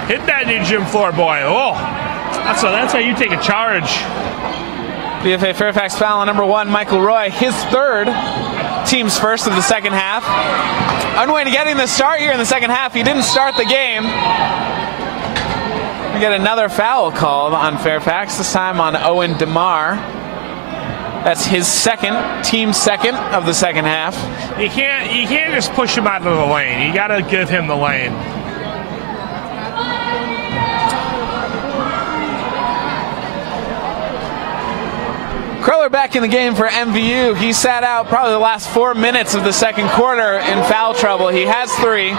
Hit that new gym floor, boy. Oh, that's how you take a charge. BFA Fairfax foul on number 1, Michael Roy, his third, team's first of the second half. Unwin getting the start here in the second half. He didn't start the game. We get another foul called on Fairfax, this time on Owen DeMar. That's his second, team second of the second half. You can't just push him out of the lane. You got to give him the lane. Cruller back in the game for MVU. He sat out probably the last 4 minutes of the second quarter in foul trouble. He has 3.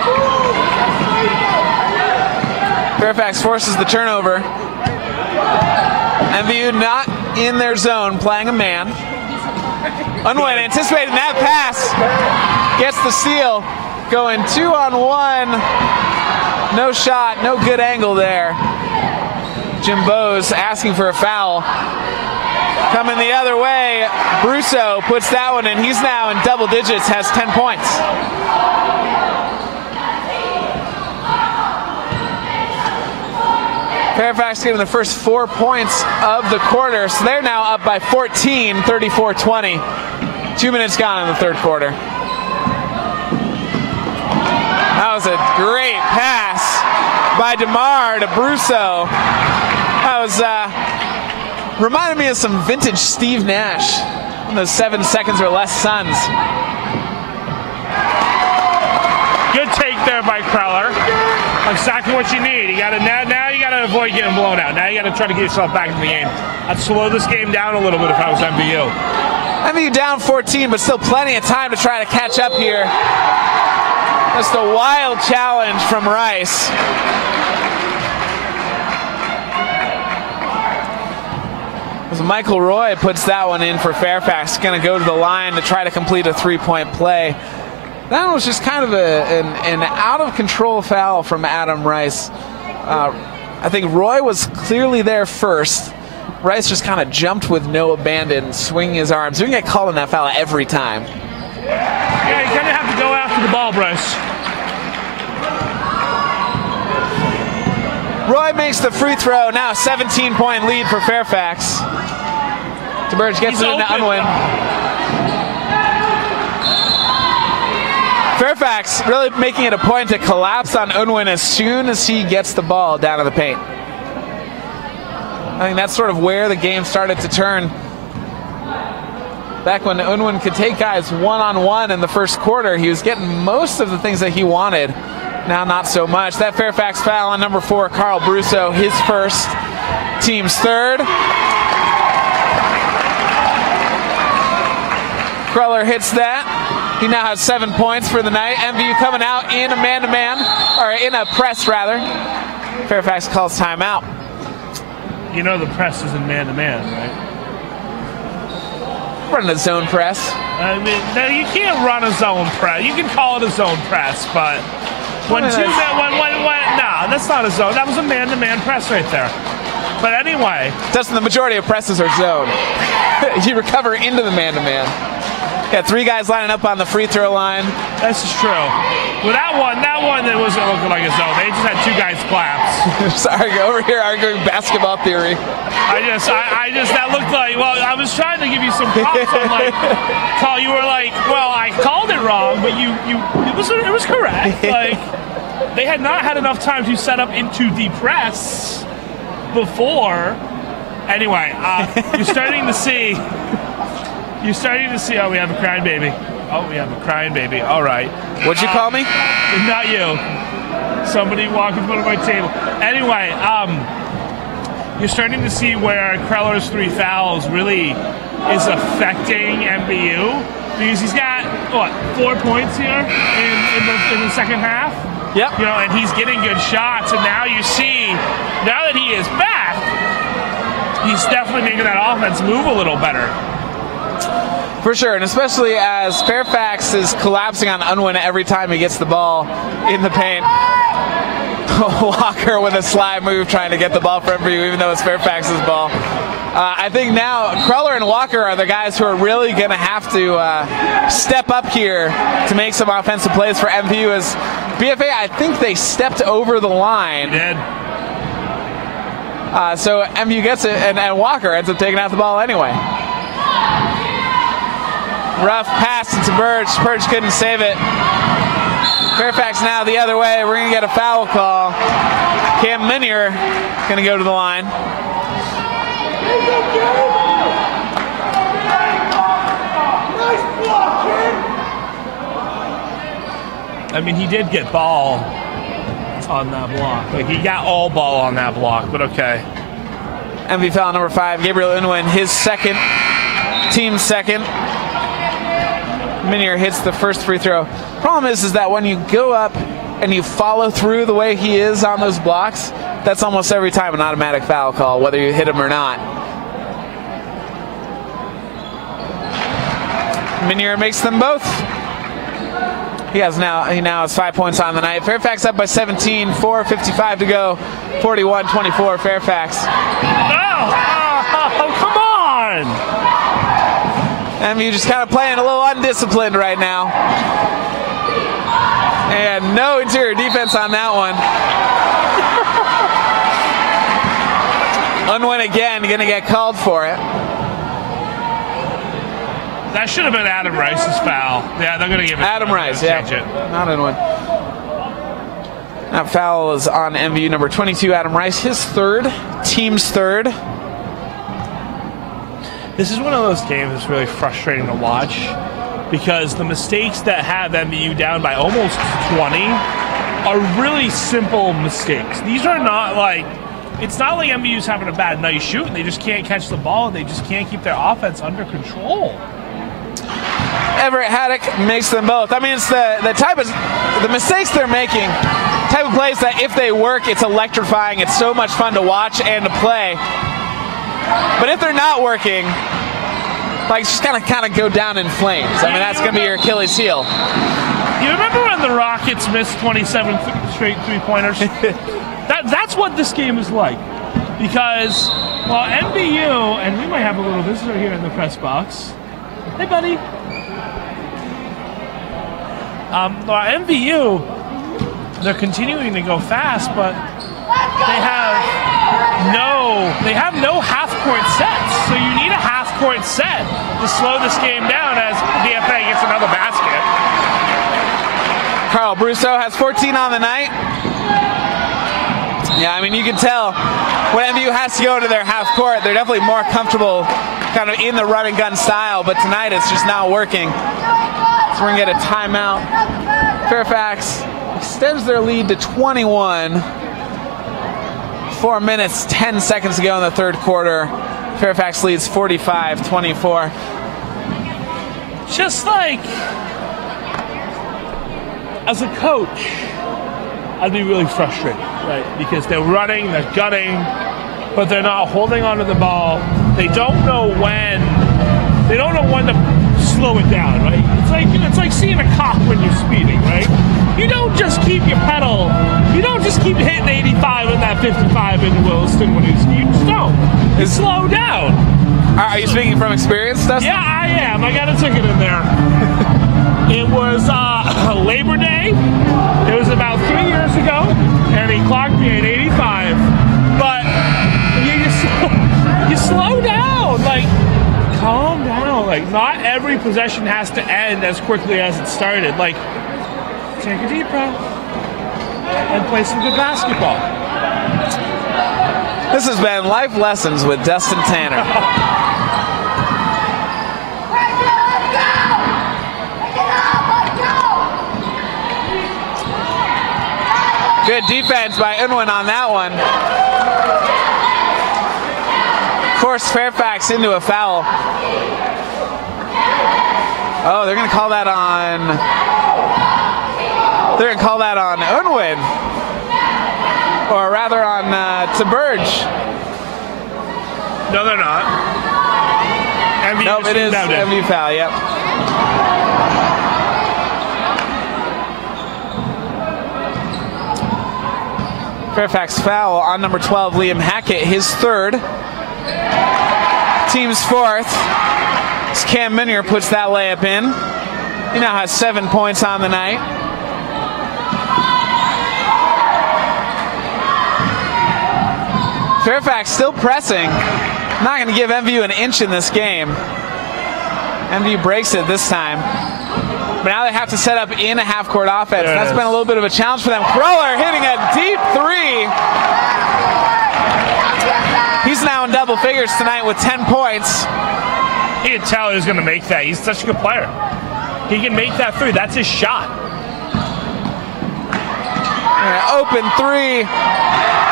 Fairfax forces the turnover. MVU not in their zone, playing a man. Unwin anticipating that pass. Gets the steal. Going 2-on-1. No shot, no good angle there. Jim Bowes asking for a foul. Coming the other way, Brusso puts that one in. He's now in double digits, has 10 points. Fairfax getting the first 4 points of the quarter, so they're now up by 14, 34-20. 2 minutes gone in the third quarter. That was a great pass by DeMar to Brusso. That was reminded me of some vintage Steve Nash in those 7 seconds or less Suns. Good take there by Cruller. Exactly what you need. You gotta now you gotta avoid getting blown out. Now you gotta try to get yourself back in the game. I'd slow this game down a little bit if I was MVU. MVU down 14, but still plenty of time to try to catch up here. Just a wild challenge from Rice. As Michael Roy puts that one in for Fairfax, going to go to the line to try to complete a 3-point play. That was just kind of an out-of-control foul from Adam Rice. I think Roy was clearly there first. Rice just kind of jumped with no abandon, swinging his arms. We can get called on that foul every time. Yeah, you kind of have to go after the ball, Bryce. Roy makes the free throw. Now a 17-point lead for Fairfax. DeBurge gets it into Unwin. Fairfax really making it a point to collapse on Unwin as soon as he gets the ball down in the paint. I think that's sort of where the game started to turn. Back when Unwin could take guys one-on-one in the first quarter, he was getting most of the things that he wanted. Now not so much. That Fairfax foul on number 4, Carl Brusso, his first, team's third. Cruller hits that. He now has 7 points for the night. MVU coming out in a man-to-man, or in a press rather. Fairfax calls timeout. You know the press is in man-to-man, right? Running a zone press. I mean, no, you can't run a zone press. You can call it a zone press, but no, that's not a zone. That was a man-to-man press right there. But anyway, Dustin, the majority of presses are zone. You recover into the man-to-man. Got 3 guys lining up on the free throw line. This is true. Well, that one, it wasn't looking like a zone. They just had 2 guys collapse. Sorry, over here arguing basketball theory. I just, that looked like, well, I was trying to give you some props on, like, Carl, you were like, well, I called it wrong, but it was correct. Like, they had not had enough time to set up into the press before. Anyway, you're starting to see, oh, we have a crying baby. Oh, we have a crying baby. All right. What'd you call me? Not you. Somebody walking in front of my table. Anyway, you're starting to see where Kreller's 3 fouls really is affecting MVU, because he's got, what, 4 points here in the second half? Yep. You know, and he's getting good shots, and now you see, now that he is back, he's definitely making that offense move a little better. For sure, and especially as Fairfax is collapsing on Unwin every time he gets the ball in the paint. Walker with a slide move trying to get the ball for MVU, even though it's Fairfax's ball. I think now Cruller and Walker are the guys who are really going to have to step up here to make some offensive plays for MVU. As BFA, I think they stepped over the line. They did. So MVU gets it, and Walker ends up taking out the ball anyway. Rough pass into Burge. Burge couldn't save it. Fairfax now the other way. We're going to get a foul call. Cam Minier going to go to the line. I mean, he did get ball on that block. Like, he got all ball on that block, but okay. MV foul number 5. Gabriel Unwin, his second. Team second. Minier hits the first free throw. Problem is that when you go up and you follow through the way he is on those blocks, that's almost every time an automatic foul call, whether you hit him or not. Minier makes them both. He now has 5 points on the night. Fairfax up by 17, 4:55 to go. 41-24 Fairfax. Oh, come on! MVU just kind of playing a little undisciplined right now. And no interior defense on that one. Unwin again, going to get called for it. That should have been Adam Rice's foul. Yeah, they're going to give it to Adam Rice, yeah. Not Unwin. That foul is on MVU number 22, Adam Rice. His third, team's third. This is one of those games that's really frustrating to watch, because the mistakes that have MVU down by almost 20 are really simple mistakes. These are not like, it's not like MVU's having a bad night shooting. They just can't catch the ball. They just can't keep their offense under control. Everett Haddock makes them both. I mean, it's the type of, the mistakes they're making, type of plays that if they work, it's electrifying. It's so much fun to watch and to play. But if they're not working, like, it's just kind of go down in flames. I mean, that's going to be your Achilles heel. You remember when the Rockets missed 27 straight three-pointers? That's what this game is like. Because, well, MVU, and we might have a little visitor here in the press box. Hey, buddy. MVU, they're continuing to go fast, but they have no half-court sets. So you need a half-court set to slow this game down as BFA gets another basket. Carl Brusso has 14 on the night. Yeah, I mean, you can tell when MVU has to go into their half-court, they're definitely more comfortable kind of in the run-and-gun style, but tonight it's just not working. So we're going to get a timeout. Fairfax extends their lead to 21. 4 minutes, 10 seconds to go in the third quarter. Fairfax leads 45-24. just like, as a coach, I'd be really frustrated, right? Because they're running, they're gunning, but they're not holding onto the ball. They don't know when to slow it down, right? It's like seeing a cop when you're speeding, right? You don't just keep your pedal. You don't just keep hitting 85 and that 55 into Williston when you just don't. You slow down. Are you speaking from experience, Dustin? Yeah, I am. I got a ticket in there. It was Labor Day. It was about 3 years ago, and he clocked me at 85. But you slow down, like calm down. Like not every possession has to end as quickly as it started. Like take a deep breath and play some good basketball. This has been Life Lessons with Dustin Tanner. Good defense by Unwin on that one. Of course, Fairfax into a foul. Oh, they're going to call that on. They're going to call that on Unwin, or rather on Taberge. No, they're not. MVU nope, it is MVU foul. Yep. Fairfax foul on number 12, Liam Hackett, his third. Team's fourth. As Cam Minier puts that layup in. He now has 7 points on the night. Fairfax still pressing. Not going to give MVU an inch in this game. MVU breaks it this time. But now they have to set up in a half-court offense. That's been a little bit of a challenge for them. Cruller hitting a deep three. He's now in double figures tonight with 10 points. You can tell who's going to make that. He's such a good player. He can make that three. That's his shot. Open three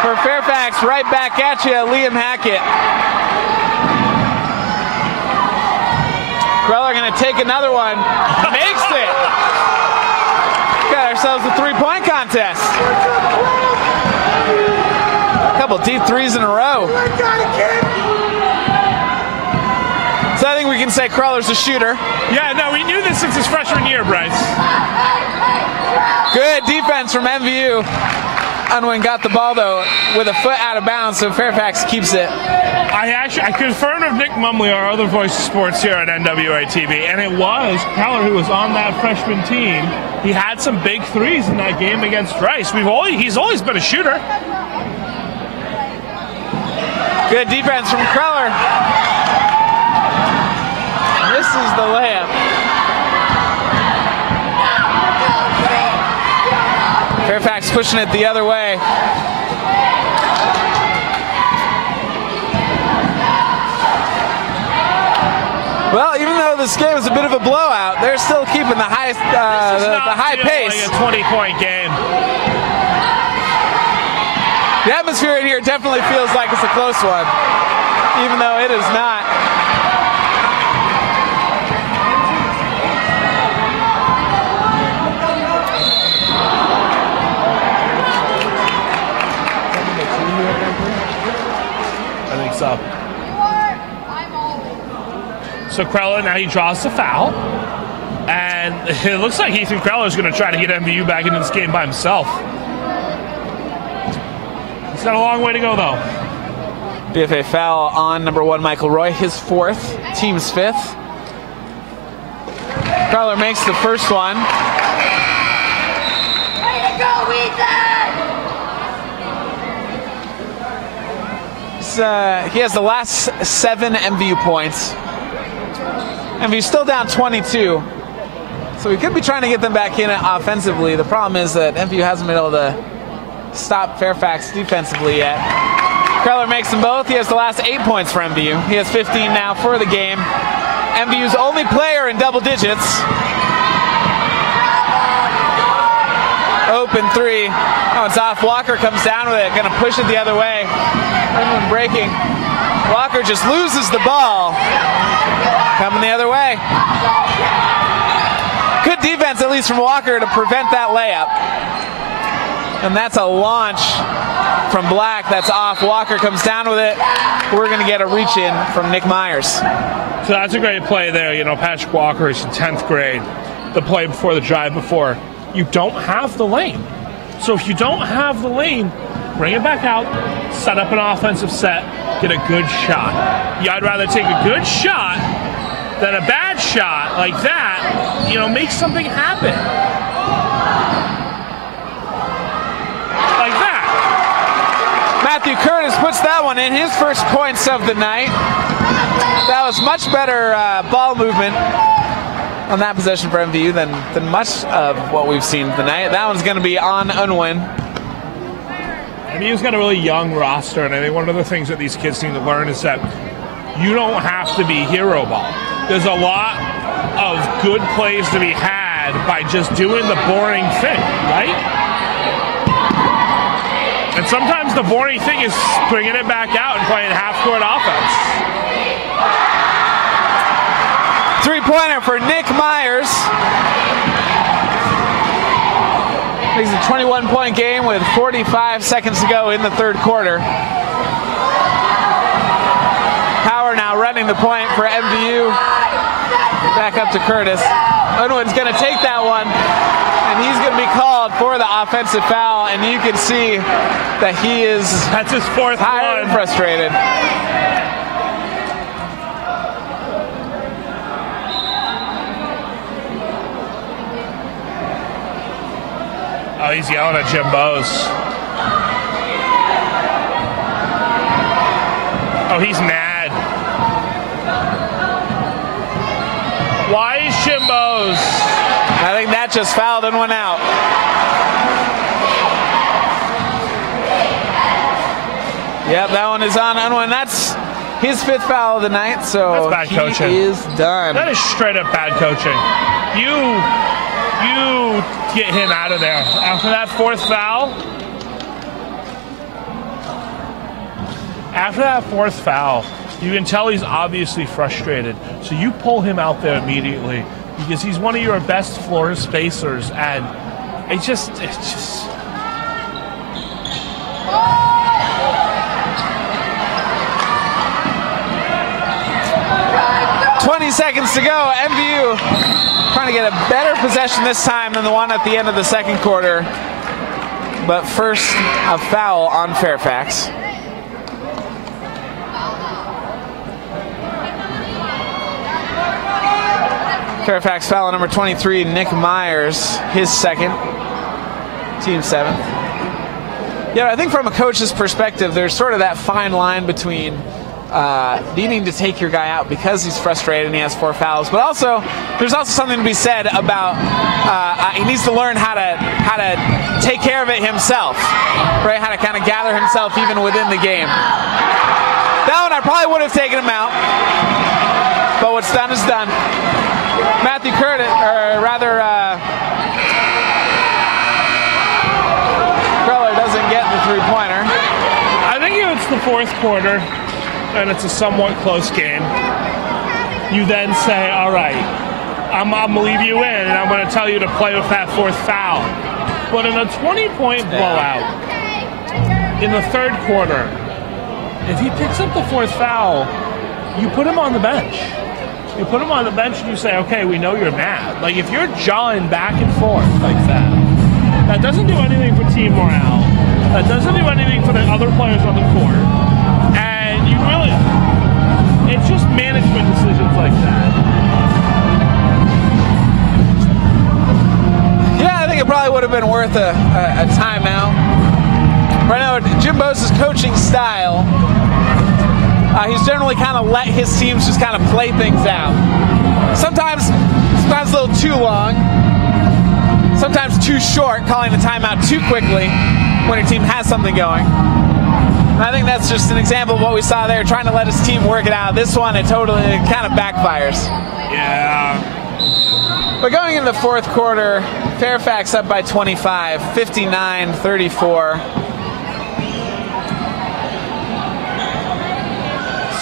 for Fairfax. Right back at you, Liam Hackett. Greller going to take another one. Makes it. Got ourselves a three-point contest. A couple deep threes in a row. So I think we can say Crowler's a shooter. Yeah, no, we knew this since his freshman year, Bryce. Good defense from MVU. Unwin got the ball, though, with a foot out of bounds, so Fairfax keeps it. I confirmed with Nick Mumley, our other voice of sports here at NWA TV, and it was Keller who was on that freshman team. He had some big threes in that game against Rice. He's always been a shooter. Good defense from Keller. Misses the layup. Fairfax pushing it the other way. Well, even though this game is a bit of a blowout, they're still keeping the high pace. Like a 20-point game. The atmosphere in here definitely feels like it's a close one, even though it is not. I think so. So Kreller, now he draws the foul. And it looks like Ethan Kreller is going to try to get MVU back into this game by himself. He's got a long way to go, though. BFA foul on number 1, Michael Roy, his fourth, team's fifth. Kreller makes the first one. Way to go, Ethan! He has the last 7 MVU points. MVU's still down 22. So we could be trying to get them back in offensively. The problem is that MVU hasn't been able to stop Fairfax defensively yet. Kreller makes them both. He has the last 8 points for MVU. He has 15 now for the game. MVU's only player in double digits. Open three. Oh, it's off. Walker comes down with it. Going to push it the other way. Everyone breaking. Walker just loses the ball. coming the other way. Good defense, at least from Walker, to prevent that layup. And that's a launch from Black. That's off. Walker comes down with it. We're going to get a reach in from Nick Meyers. So that's a great play there. You know, Patrick Walker is in 10th grade. The play before the drive before. You don't have the lane. So if you don't have the lane, bring it back out, set up an offensive set, get a good shot. Yeah, I'd rather take a good shot than a bad shot like that. You know, make something happen. Like that. Matthew Curtis puts that one in, his first points of the night. That was much better ball movement on that possession for MVU than much of what we've seen tonight. That one's going to be on Unwin. MVU's got a really young roster, and I think one of the things that these kids need to learn is that you don't have to be hero ball. There's a lot of good plays to be had by just doing the boring thing, right? And sometimes the boring thing is bringing it back out and playing half-court offense. Three-pointer for Nick Meyers. It's a 21-point game with 45 seconds to go in the third quarter. Power now running the point for MVU. Back up to Curtis. Unwin's going to take that one, and he's going to be called for the offensive foul, and you can see that he is that's his fourth tired and frustrated. Oh, he's yelling at Jim Bose. Oh, he's mad. Why is Jim Bose? I think that just fouled and went out. Yep, that one is on Unwin. That's his fifth foul of the night, so that's bad coaching. He is done. That is straight up bad coaching. You get him out of there. After that fourth foul, you can tell he's obviously frustrated. So you pull him out there immediately because he's one of your best floor spacers, and it's just 20 seconds to go. MVU trying to get a better possession this time than the one at the end of the second quarter. But first, a foul on Fairfax. Fairfax foul number 23, Nick Meyers, his second, team seventh. Yeah, I think from a coach's perspective, there's sort of that fine line between needing to take your guy out because he's frustrated and he has 4 fouls, but also there's also something to be said about he needs to learn how to take care of it himself, right? How to kind of gather himself even within the game. That one I probably would have taken him out, but what's done is done. Matthew Curtis, or rather, Preller doesn't get the three-pointer. I think if it's the fourth quarter and it's a somewhat close game, you then say, all right, I'm going to leave you in and I'm going to tell you to play with that fourth foul. But in a 20-point blowout in the third quarter, if he picks up the fourth foul, you put him on the bench. You put him on the bench and you say, okay, we know you're mad. Like, if you're jawing back and forth like that, that doesn't do anything for team morale. That doesn't do anything for the other players on the court. And you really, it's just management decisions like that. Yeah, I think it probably would have been worth a timeout. Right now, Jim Bose's coaching style, he's generally kind of let his teams just kind of play things out. Sometimes a little too long, sometimes too short, calling the timeout too quickly when your team has something going. And I think that's just an example of what we saw there, trying to let his team work it out. This one, it kind of backfires. Yeah. But going into the fourth quarter, Fairfax up by 25, 59-34.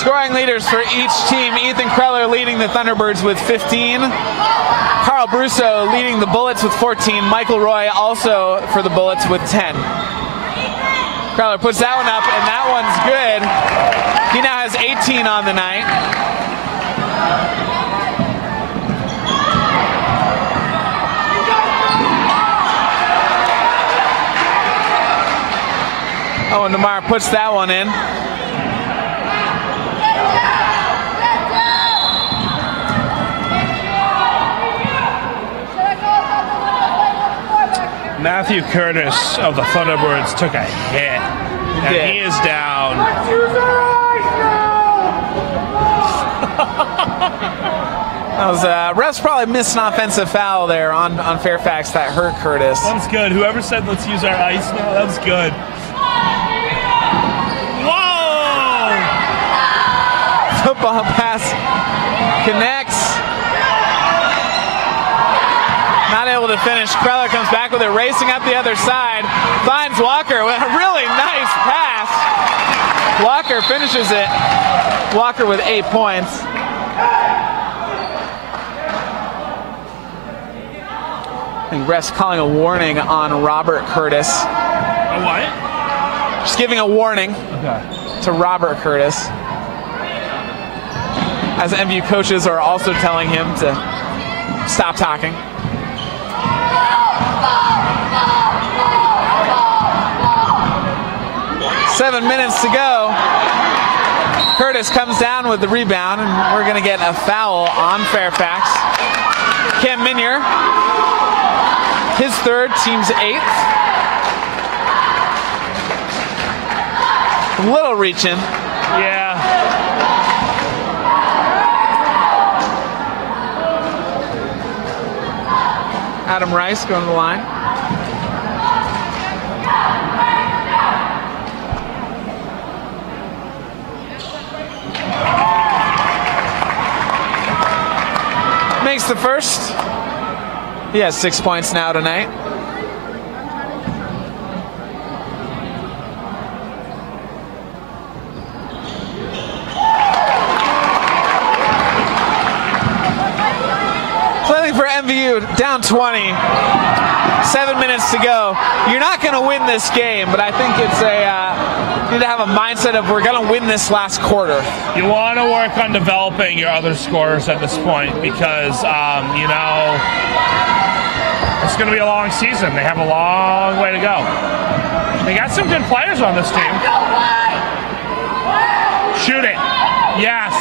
Scoring leaders for each team. Ethan Kreller leading the Thunderbirds with 15. Carl Brusso leading the Bullets with 14. Michael Roy also for the Bullets with 10. Kreller puts that one up, and that one's good. He now has 18 on the night. Oh, and DeMar puts that one in. Matthew Curtis of the Thunderbirds took a hit, and he is down. Refs probably missed an offensive foul there on Fairfax that hurt Curtis. That's good. Whoever said let's use our ice now, that's good. Whoa! Football pass connects. Not able to finish. Kreller comes back with it, racing up the other side. Finds Walker with a really nice pass. Walker finishes it. Walker with 8 points. I think refs calling a warning on Robert Curtis. A what? Just giving a warning to Robert Curtis. As MVU coaches are also telling him to stop talking. Seven minutes to go. Curtis comes down with the rebound, and we're going to get a foul on Fairfax. Cam Minier, his third, team's 8th. A little reaching. Yeah. Adam Rice going to the line. Makes the first. He has 6 points now tonight. Playing for MVU, down 20. 7 minutes to go. You're not going to win this game, but I think it's you need to have a mindset of we're going to win this last quarter. You want to work on developing your other scorers at this point because, you know, it's going to be a long season. They have a long way to go. They got some good players on this team. Shoot it. Yes.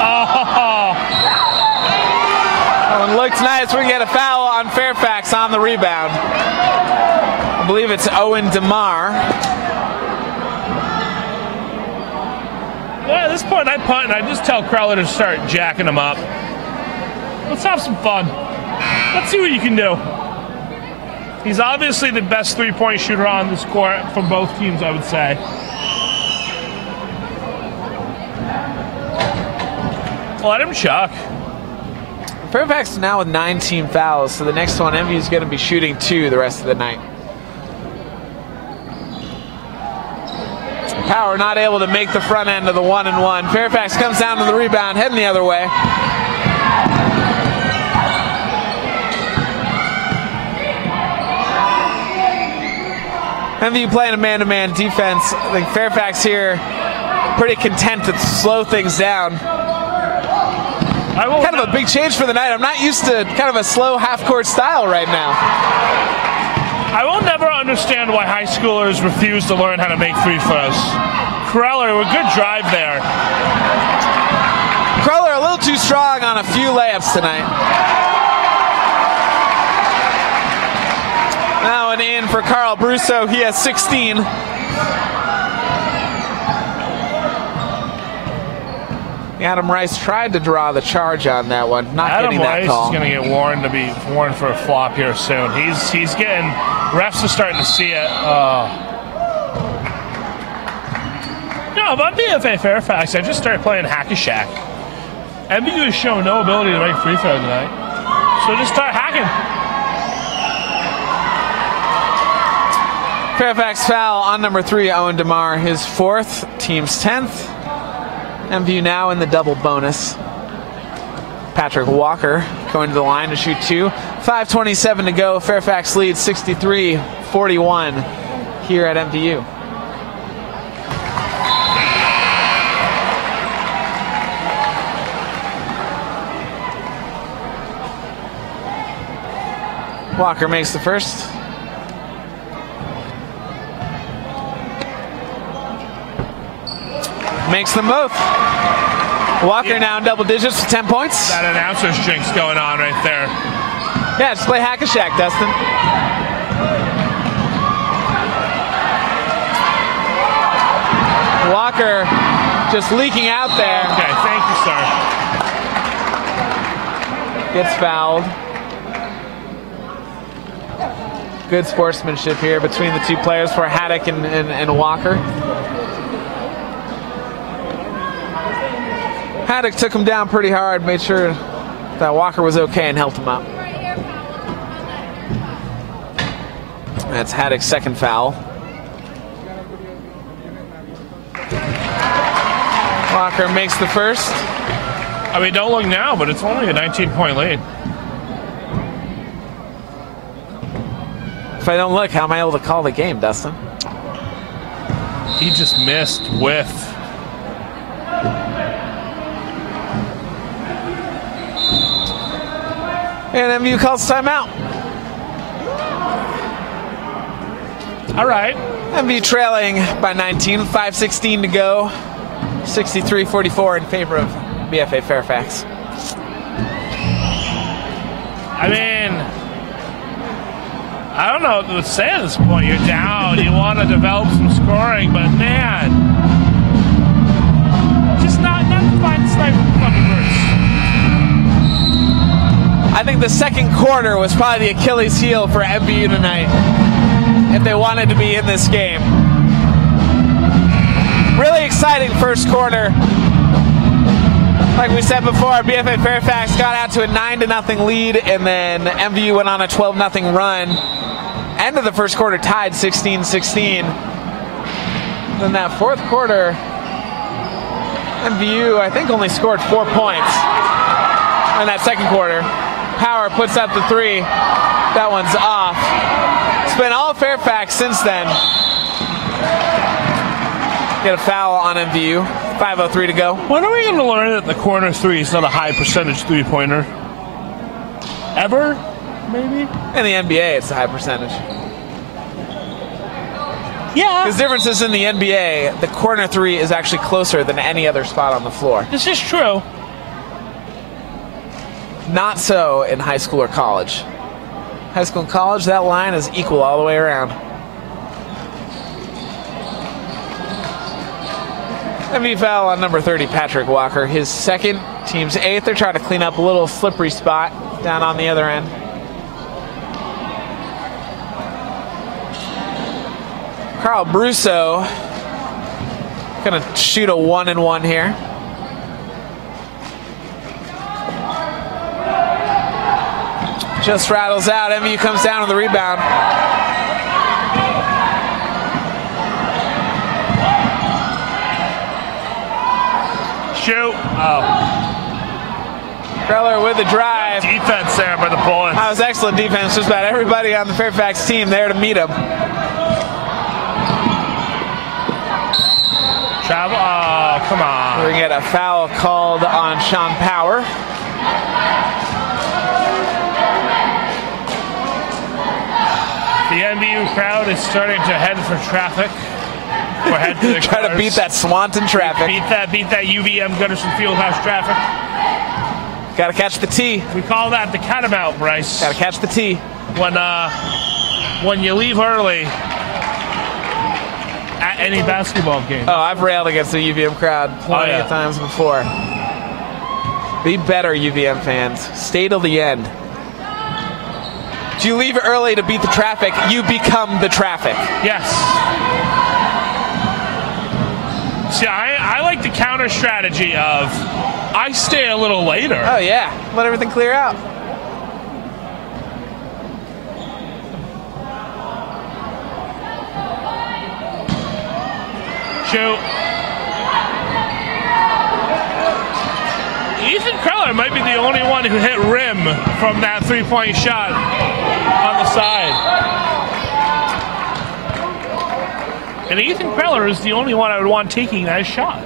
Oh. Oh, and looks nice. We're going to get a foul on Fairfax on the rebound. I believe it's Owen DeMar. Well, at this point, I punt and I just tell Kreller to start jacking them up. Let's have some fun. Let's see what you can do. He's obviously the best three-point shooter on this court from both teams, I would say. Let him chuck. Fairfax is now with 9 team fouls, so the next one, MVU is going to be shooting 2 the rest of the night. Power not able to make the front end of the 1-and-1. Fairfax comes down to the rebound, heading the other way. MVU playing a man-to-man defense. I think Fairfax here pretty content to slow things down. Kind of a big change for the night. I'm not used to kind of a slow half-court style right now. I will never understand why high schoolers refuse to learn how to make free throws. Kreller, a good drive there. Kreller a little too strong on a few layups tonight. Now an in for Carl Brusso. He has 16. Adam Rice tried to draw the charge on that one, not getting that call. Adam Rice is going to get warned for a flop here soon. He's getting, refs are starting to see it. No, if I'm BFA Fairfax, I just started playing Hack-a-Shack. MVU has shown no ability to make free throw tonight, so just start hacking. Fairfax foul on number 3, Owen DeMar, his 4th, team's 10th. MVU now in the double bonus. Patrick Walker going to the line to shoot 2. 5:27 to go. Fairfax leads 63-41 here at MVU. Walker makes the first. Makes them both. Walker now in double digits with 10 points. That announcer's jinx going on right there. Yeah, just play Hack-a-Shack, Dustin. Walker just leaking out there. Okay, thank you, sir. Gets fouled. Good sportsmanship here between the two players for Haddock and Walker. Haddock took him down pretty hard, made sure that Walker was okay and helped him out. That's Haddock's second foul. Walker makes the first. I mean, don't look now, but it's only a 19-point lead. If I don't look, how am I able to call the game, Dustin? He just missed with. And MVU calls timeout. All right. MVU trailing by 19, 5:16 to go. 63-44 in favor of BFA Fairfax. I mean, I don't know what to say at this point. You're down. You want to develop some scoring, but man, just not to find the sniper fucking burst. I think the second quarter was probably the Achilles heel for MVU tonight if they wanted to be in this game. Really exciting first quarter. Like we said before, BFA Fairfax got out to a 9-0 lead, and then MVU went on a 12-0 run. End of the first quarter tied 16-16. Then that fourth quarter, MVU I think only scored 4 points in that second quarter. Power puts up the 3. That one's off. It's been all Fairfax since then. Get a foul on MVU. 5:03 to go. When are we going to learn that the corner 3 is not a high percentage three-pointer? Ever? Maybe? In the NBA, it's a high percentage. Yeah. Because difference is in the NBA, the corner 3 is actually closer than any other spot on the floor. This is true. Not so in high school or college. High school and college, that line is equal all the way around. MV foul on number 30, Patrick Walker. His second, team's 8th. They're trying to clean up a little slippery spot down on the other end. Carl Brusso gonna shoot a 1-and-1 here. Just rattles out. MVU comes down with the rebound. Shoot. Oh. Preller with the drive. Defense there by the Bullets. That was excellent defense. Just about everybody on the Fairfax team there to meet him. Travel. Oh, come on. We're going to get a foul called on Sean Power. The MVU crowd is starting to head for traffic. Or head to the Try to beat that Swanton traffic. Beat that UVM Gunderson Fieldhouse traffic. Got to catch the tee. We call that the catamount, Bryce. Got to catch the tee. When you leave early at any basketball game. Oh, I've railed against the UVM crowd plenty of times before. Be better, UVM fans. Stay till the end. If you leave early to beat the traffic, you become the traffic. Yes. See, I like the counter strategy of I stay a little later. Oh, yeah. Let everything clear out. Shoot. Ethan Kreller might be the only one who hit rim from that three-point shot on the side. And Ethan Kreller is the only one I would want taking that shot,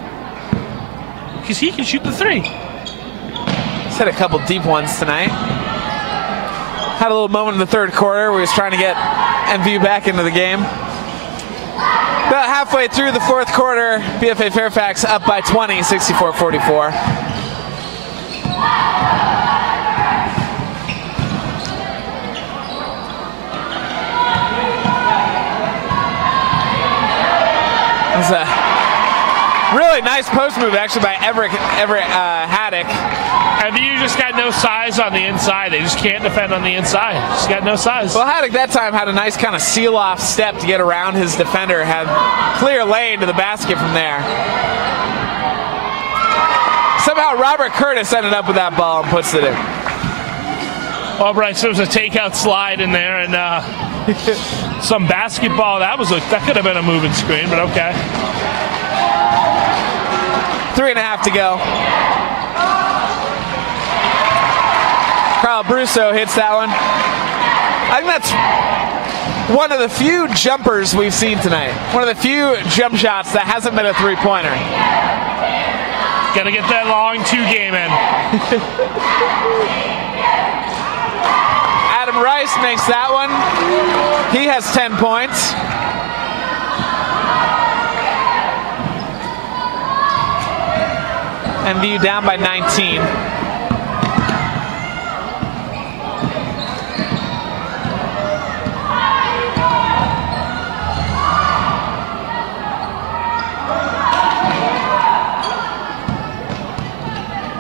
because he can shoot the three. He's hit a couple deep ones tonight. Had a little moment in the third quarter where he was trying to get MVU back into the game. About halfway through the fourth quarter, BFA Fairfax up by 20, 64-44. It was a really nice post move actually by Everett Haddock. MVU just got no size on the inside. They just can't defend on the inside. Just got no size. Well, Haddock that time had a nice kind of seal-off step to get around his defender, had clear lane to the basket from there. Somehow Robert Curtis ended up with that ball and puts it in. Well, Bryce, there was a takeout slide in there and some basketball. That could have been a moving screen, but okay. 3.5 to go. Carl Brusso hits that one. I think that's one of the few jumpers we've seen tonight. One of the few jump shots that hasn't been a three-pointer. Got to get that long two-game in. Adam Rice makes that one. He has 10 points. MVU down by 19.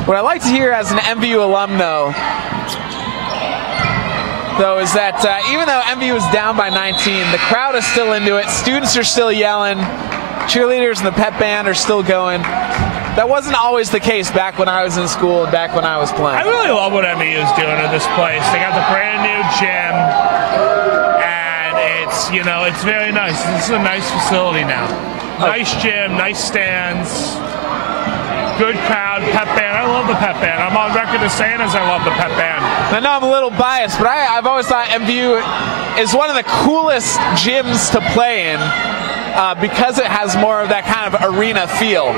What I like to hear as an MVU alum, though, is that even though MVU is down by 19, the crowd is still into it. Students are still yelling. Cheerleaders and the pep band are still going. That wasn't always the case back when I was in school, back when I was playing. I really love what MVU is doing at this place. They got the brand new gym, and it's very nice. This is a nice facility now. Nice gym, nice stands. Good crowd, pep band. I love the pep band. I'm on record as saying as I love the pep band. I know I'm a little biased, but I've always thought MVU is one of the coolest gyms to play in because it has more of that kind of arena feel.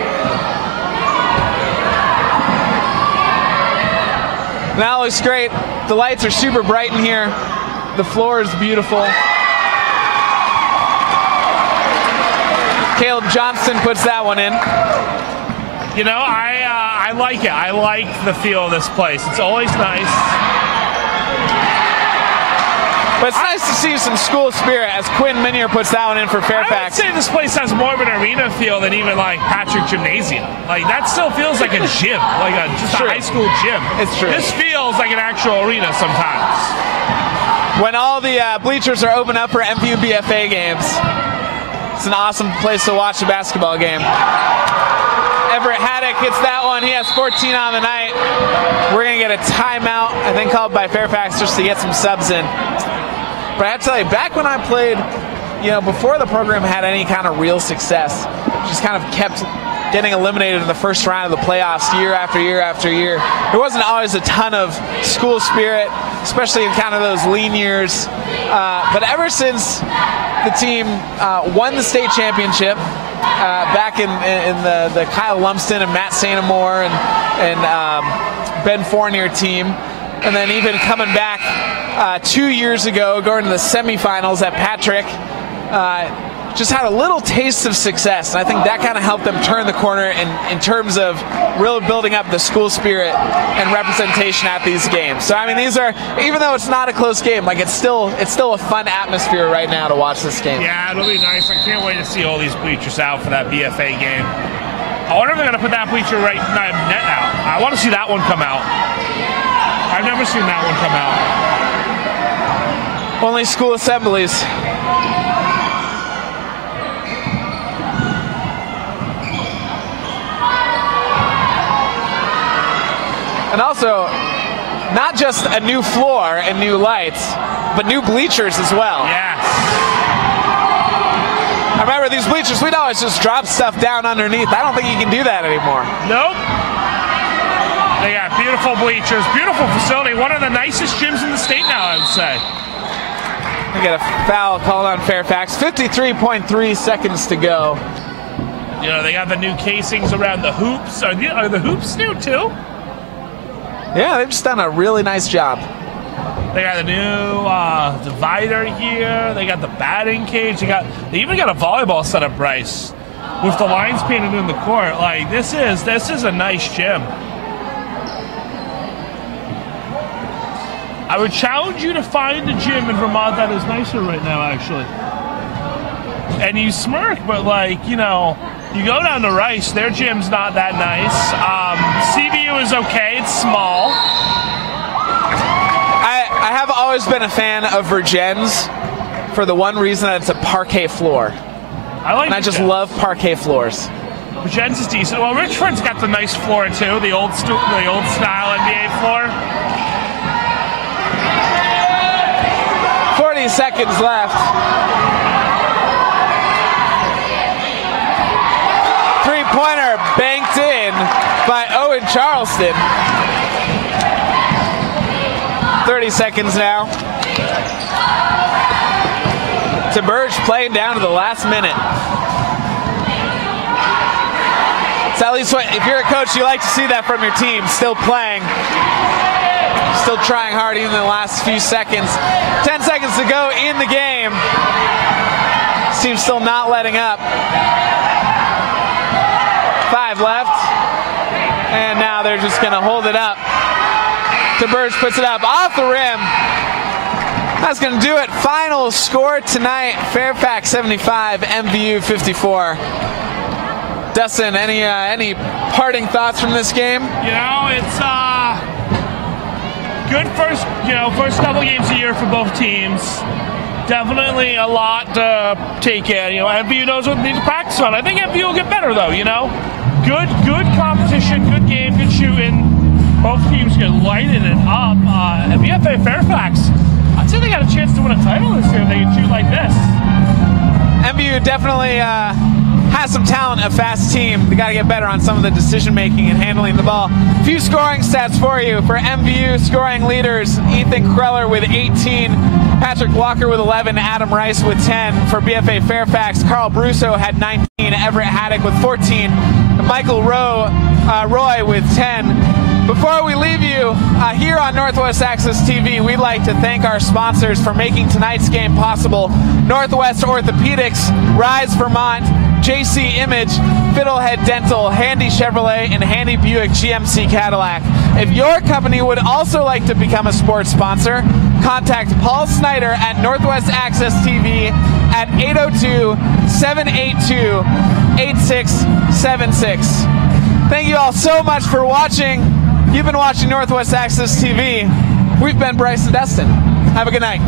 Now it looks great. The lights are super bright in here. The floor is beautiful. Caleb Johnston puts that one in. I like it. I like the feel of this place. It's always nice. But it's nice to see some school spirit as Quinn Minier puts that one in for Fairfax. I would say this place has more of an arena feel than even like Patrick Gymnasium. Like that still feels like a gym, like just a high school gym. It's true. This feels like an actual arena sometimes. When all the bleachers are open up for MVU BFA games, it's an awesome place to watch a basketball game. Everett Haddock hits that one. He has 14 on the night. We're going to get a timeout, I think called by Fairfax, just to get some subs in. But I have to tell you, back when I played, before the program had any kind of real success, just kind of kept getting eliminated in the first round of the playoffs year after year after year. There wasn't always a ton of school spirit, especially in kind of those lean years. But ever since the team won the state championship, back in the Kyle Lumsden and Matt Santamore and Ben Fournier team, and then even coming back 2 years ago, going to the semifinals at Patrick, just had a little taste of success, and I think that kind of helped them turn the corner in terms of really building up the school spirit and representation at these games. So I mean, these are, even though it's not a close game, like it's still a fun atmosphere right now to watch this game. Yeah, it'll be nice. I can't wait to see all these bleachers out for that BFA game. I wonder if they're going to put that bleacher right net out. I want to see that one come out. I've never seen that one come out. Only school assemblies. And also, not just a new floor and new lights, but new bleachers as well. Yes. I remember these bleachers, we'd always just drop stuff down underneath. I don't think you can do that anymore. Nope. They got beautiful bleachers, beautiful facility, one of the nicest gyms in the state now, I would say. We get a foul called on Fairfax. 53.3 seconds to go. You know, they got the new casings around the hoops. Are the hoops new too? Yeah, they've just done a really nice job. They got the new divider here. They got the batting cage. They even got a volleyball setup, Bryce, with the lines painted in the court. Like, this is a nice gym. I would challenge you to find a gym in Vermont that is nicer right now, actually. And you smirk, but like, you know, you go down to Rice, their gym's not that nice. CVU is okay, it's small. I have always been a fan of Virgins for the one reason that it's a parquet floor. I just love parquet floors. Virgins is decent. Well, Richford's got the nice floor too, the old style NBA floor. 40 seconds left. Three-pointer banked in by Owen Charleston. 30 seconds now. Burge playing down to the last minute. It's at least what, if you're a coach, you like to see that from your team. Still playing. Still trying hard even in the last few seconds. 10 seconds to go in the game. This team's still not letting up. 5 left. And now they're just going to hold it up. Burge puts it up off the rim. That's going to do it. Final score tonight, Fairfax 75, MVU 54. Dustin, any parting thoughts from this game? You know, it's good first couple games a year for both teams. Definitely a lot to take in. You know, MVU knows what they need to practice on. I think MVU will get better though, you know. Good competition, good game, good shooting. Both teams get lighted it up. BFA Fairfax, I'd say they got a chance to win a title this year if they can shoot like this. MVU definitely has some talent, a fast team. They got to get better on some of the decision-making and handling the ball. A few scoring stats for you. For MVU scoring leaders, Ethan Kreller with 18, Patrick Walker with 11, Adam Rice with 10. For BFA Fairfax, Carl Brusso had 19, Everett Haddock with 14, and Michael Roy with 10. Before we leave you, here on Northwest Access TV, we'd like to thank our sponsors for making tonight's game possible. Northwest Orthopedics, Rise Vermont, JC Image, Fiddlehead Dental, Handy Chevrolet, and Handy Buick GMC Cadillac. If your company would also like to become a sports sponsor, contact Paul Snyder at Northwest Access TV at 802-782-8676. Thank you all so much for watching. You've been watching Northwest Access TV. We've been Bryce and Dustin. Have a good night.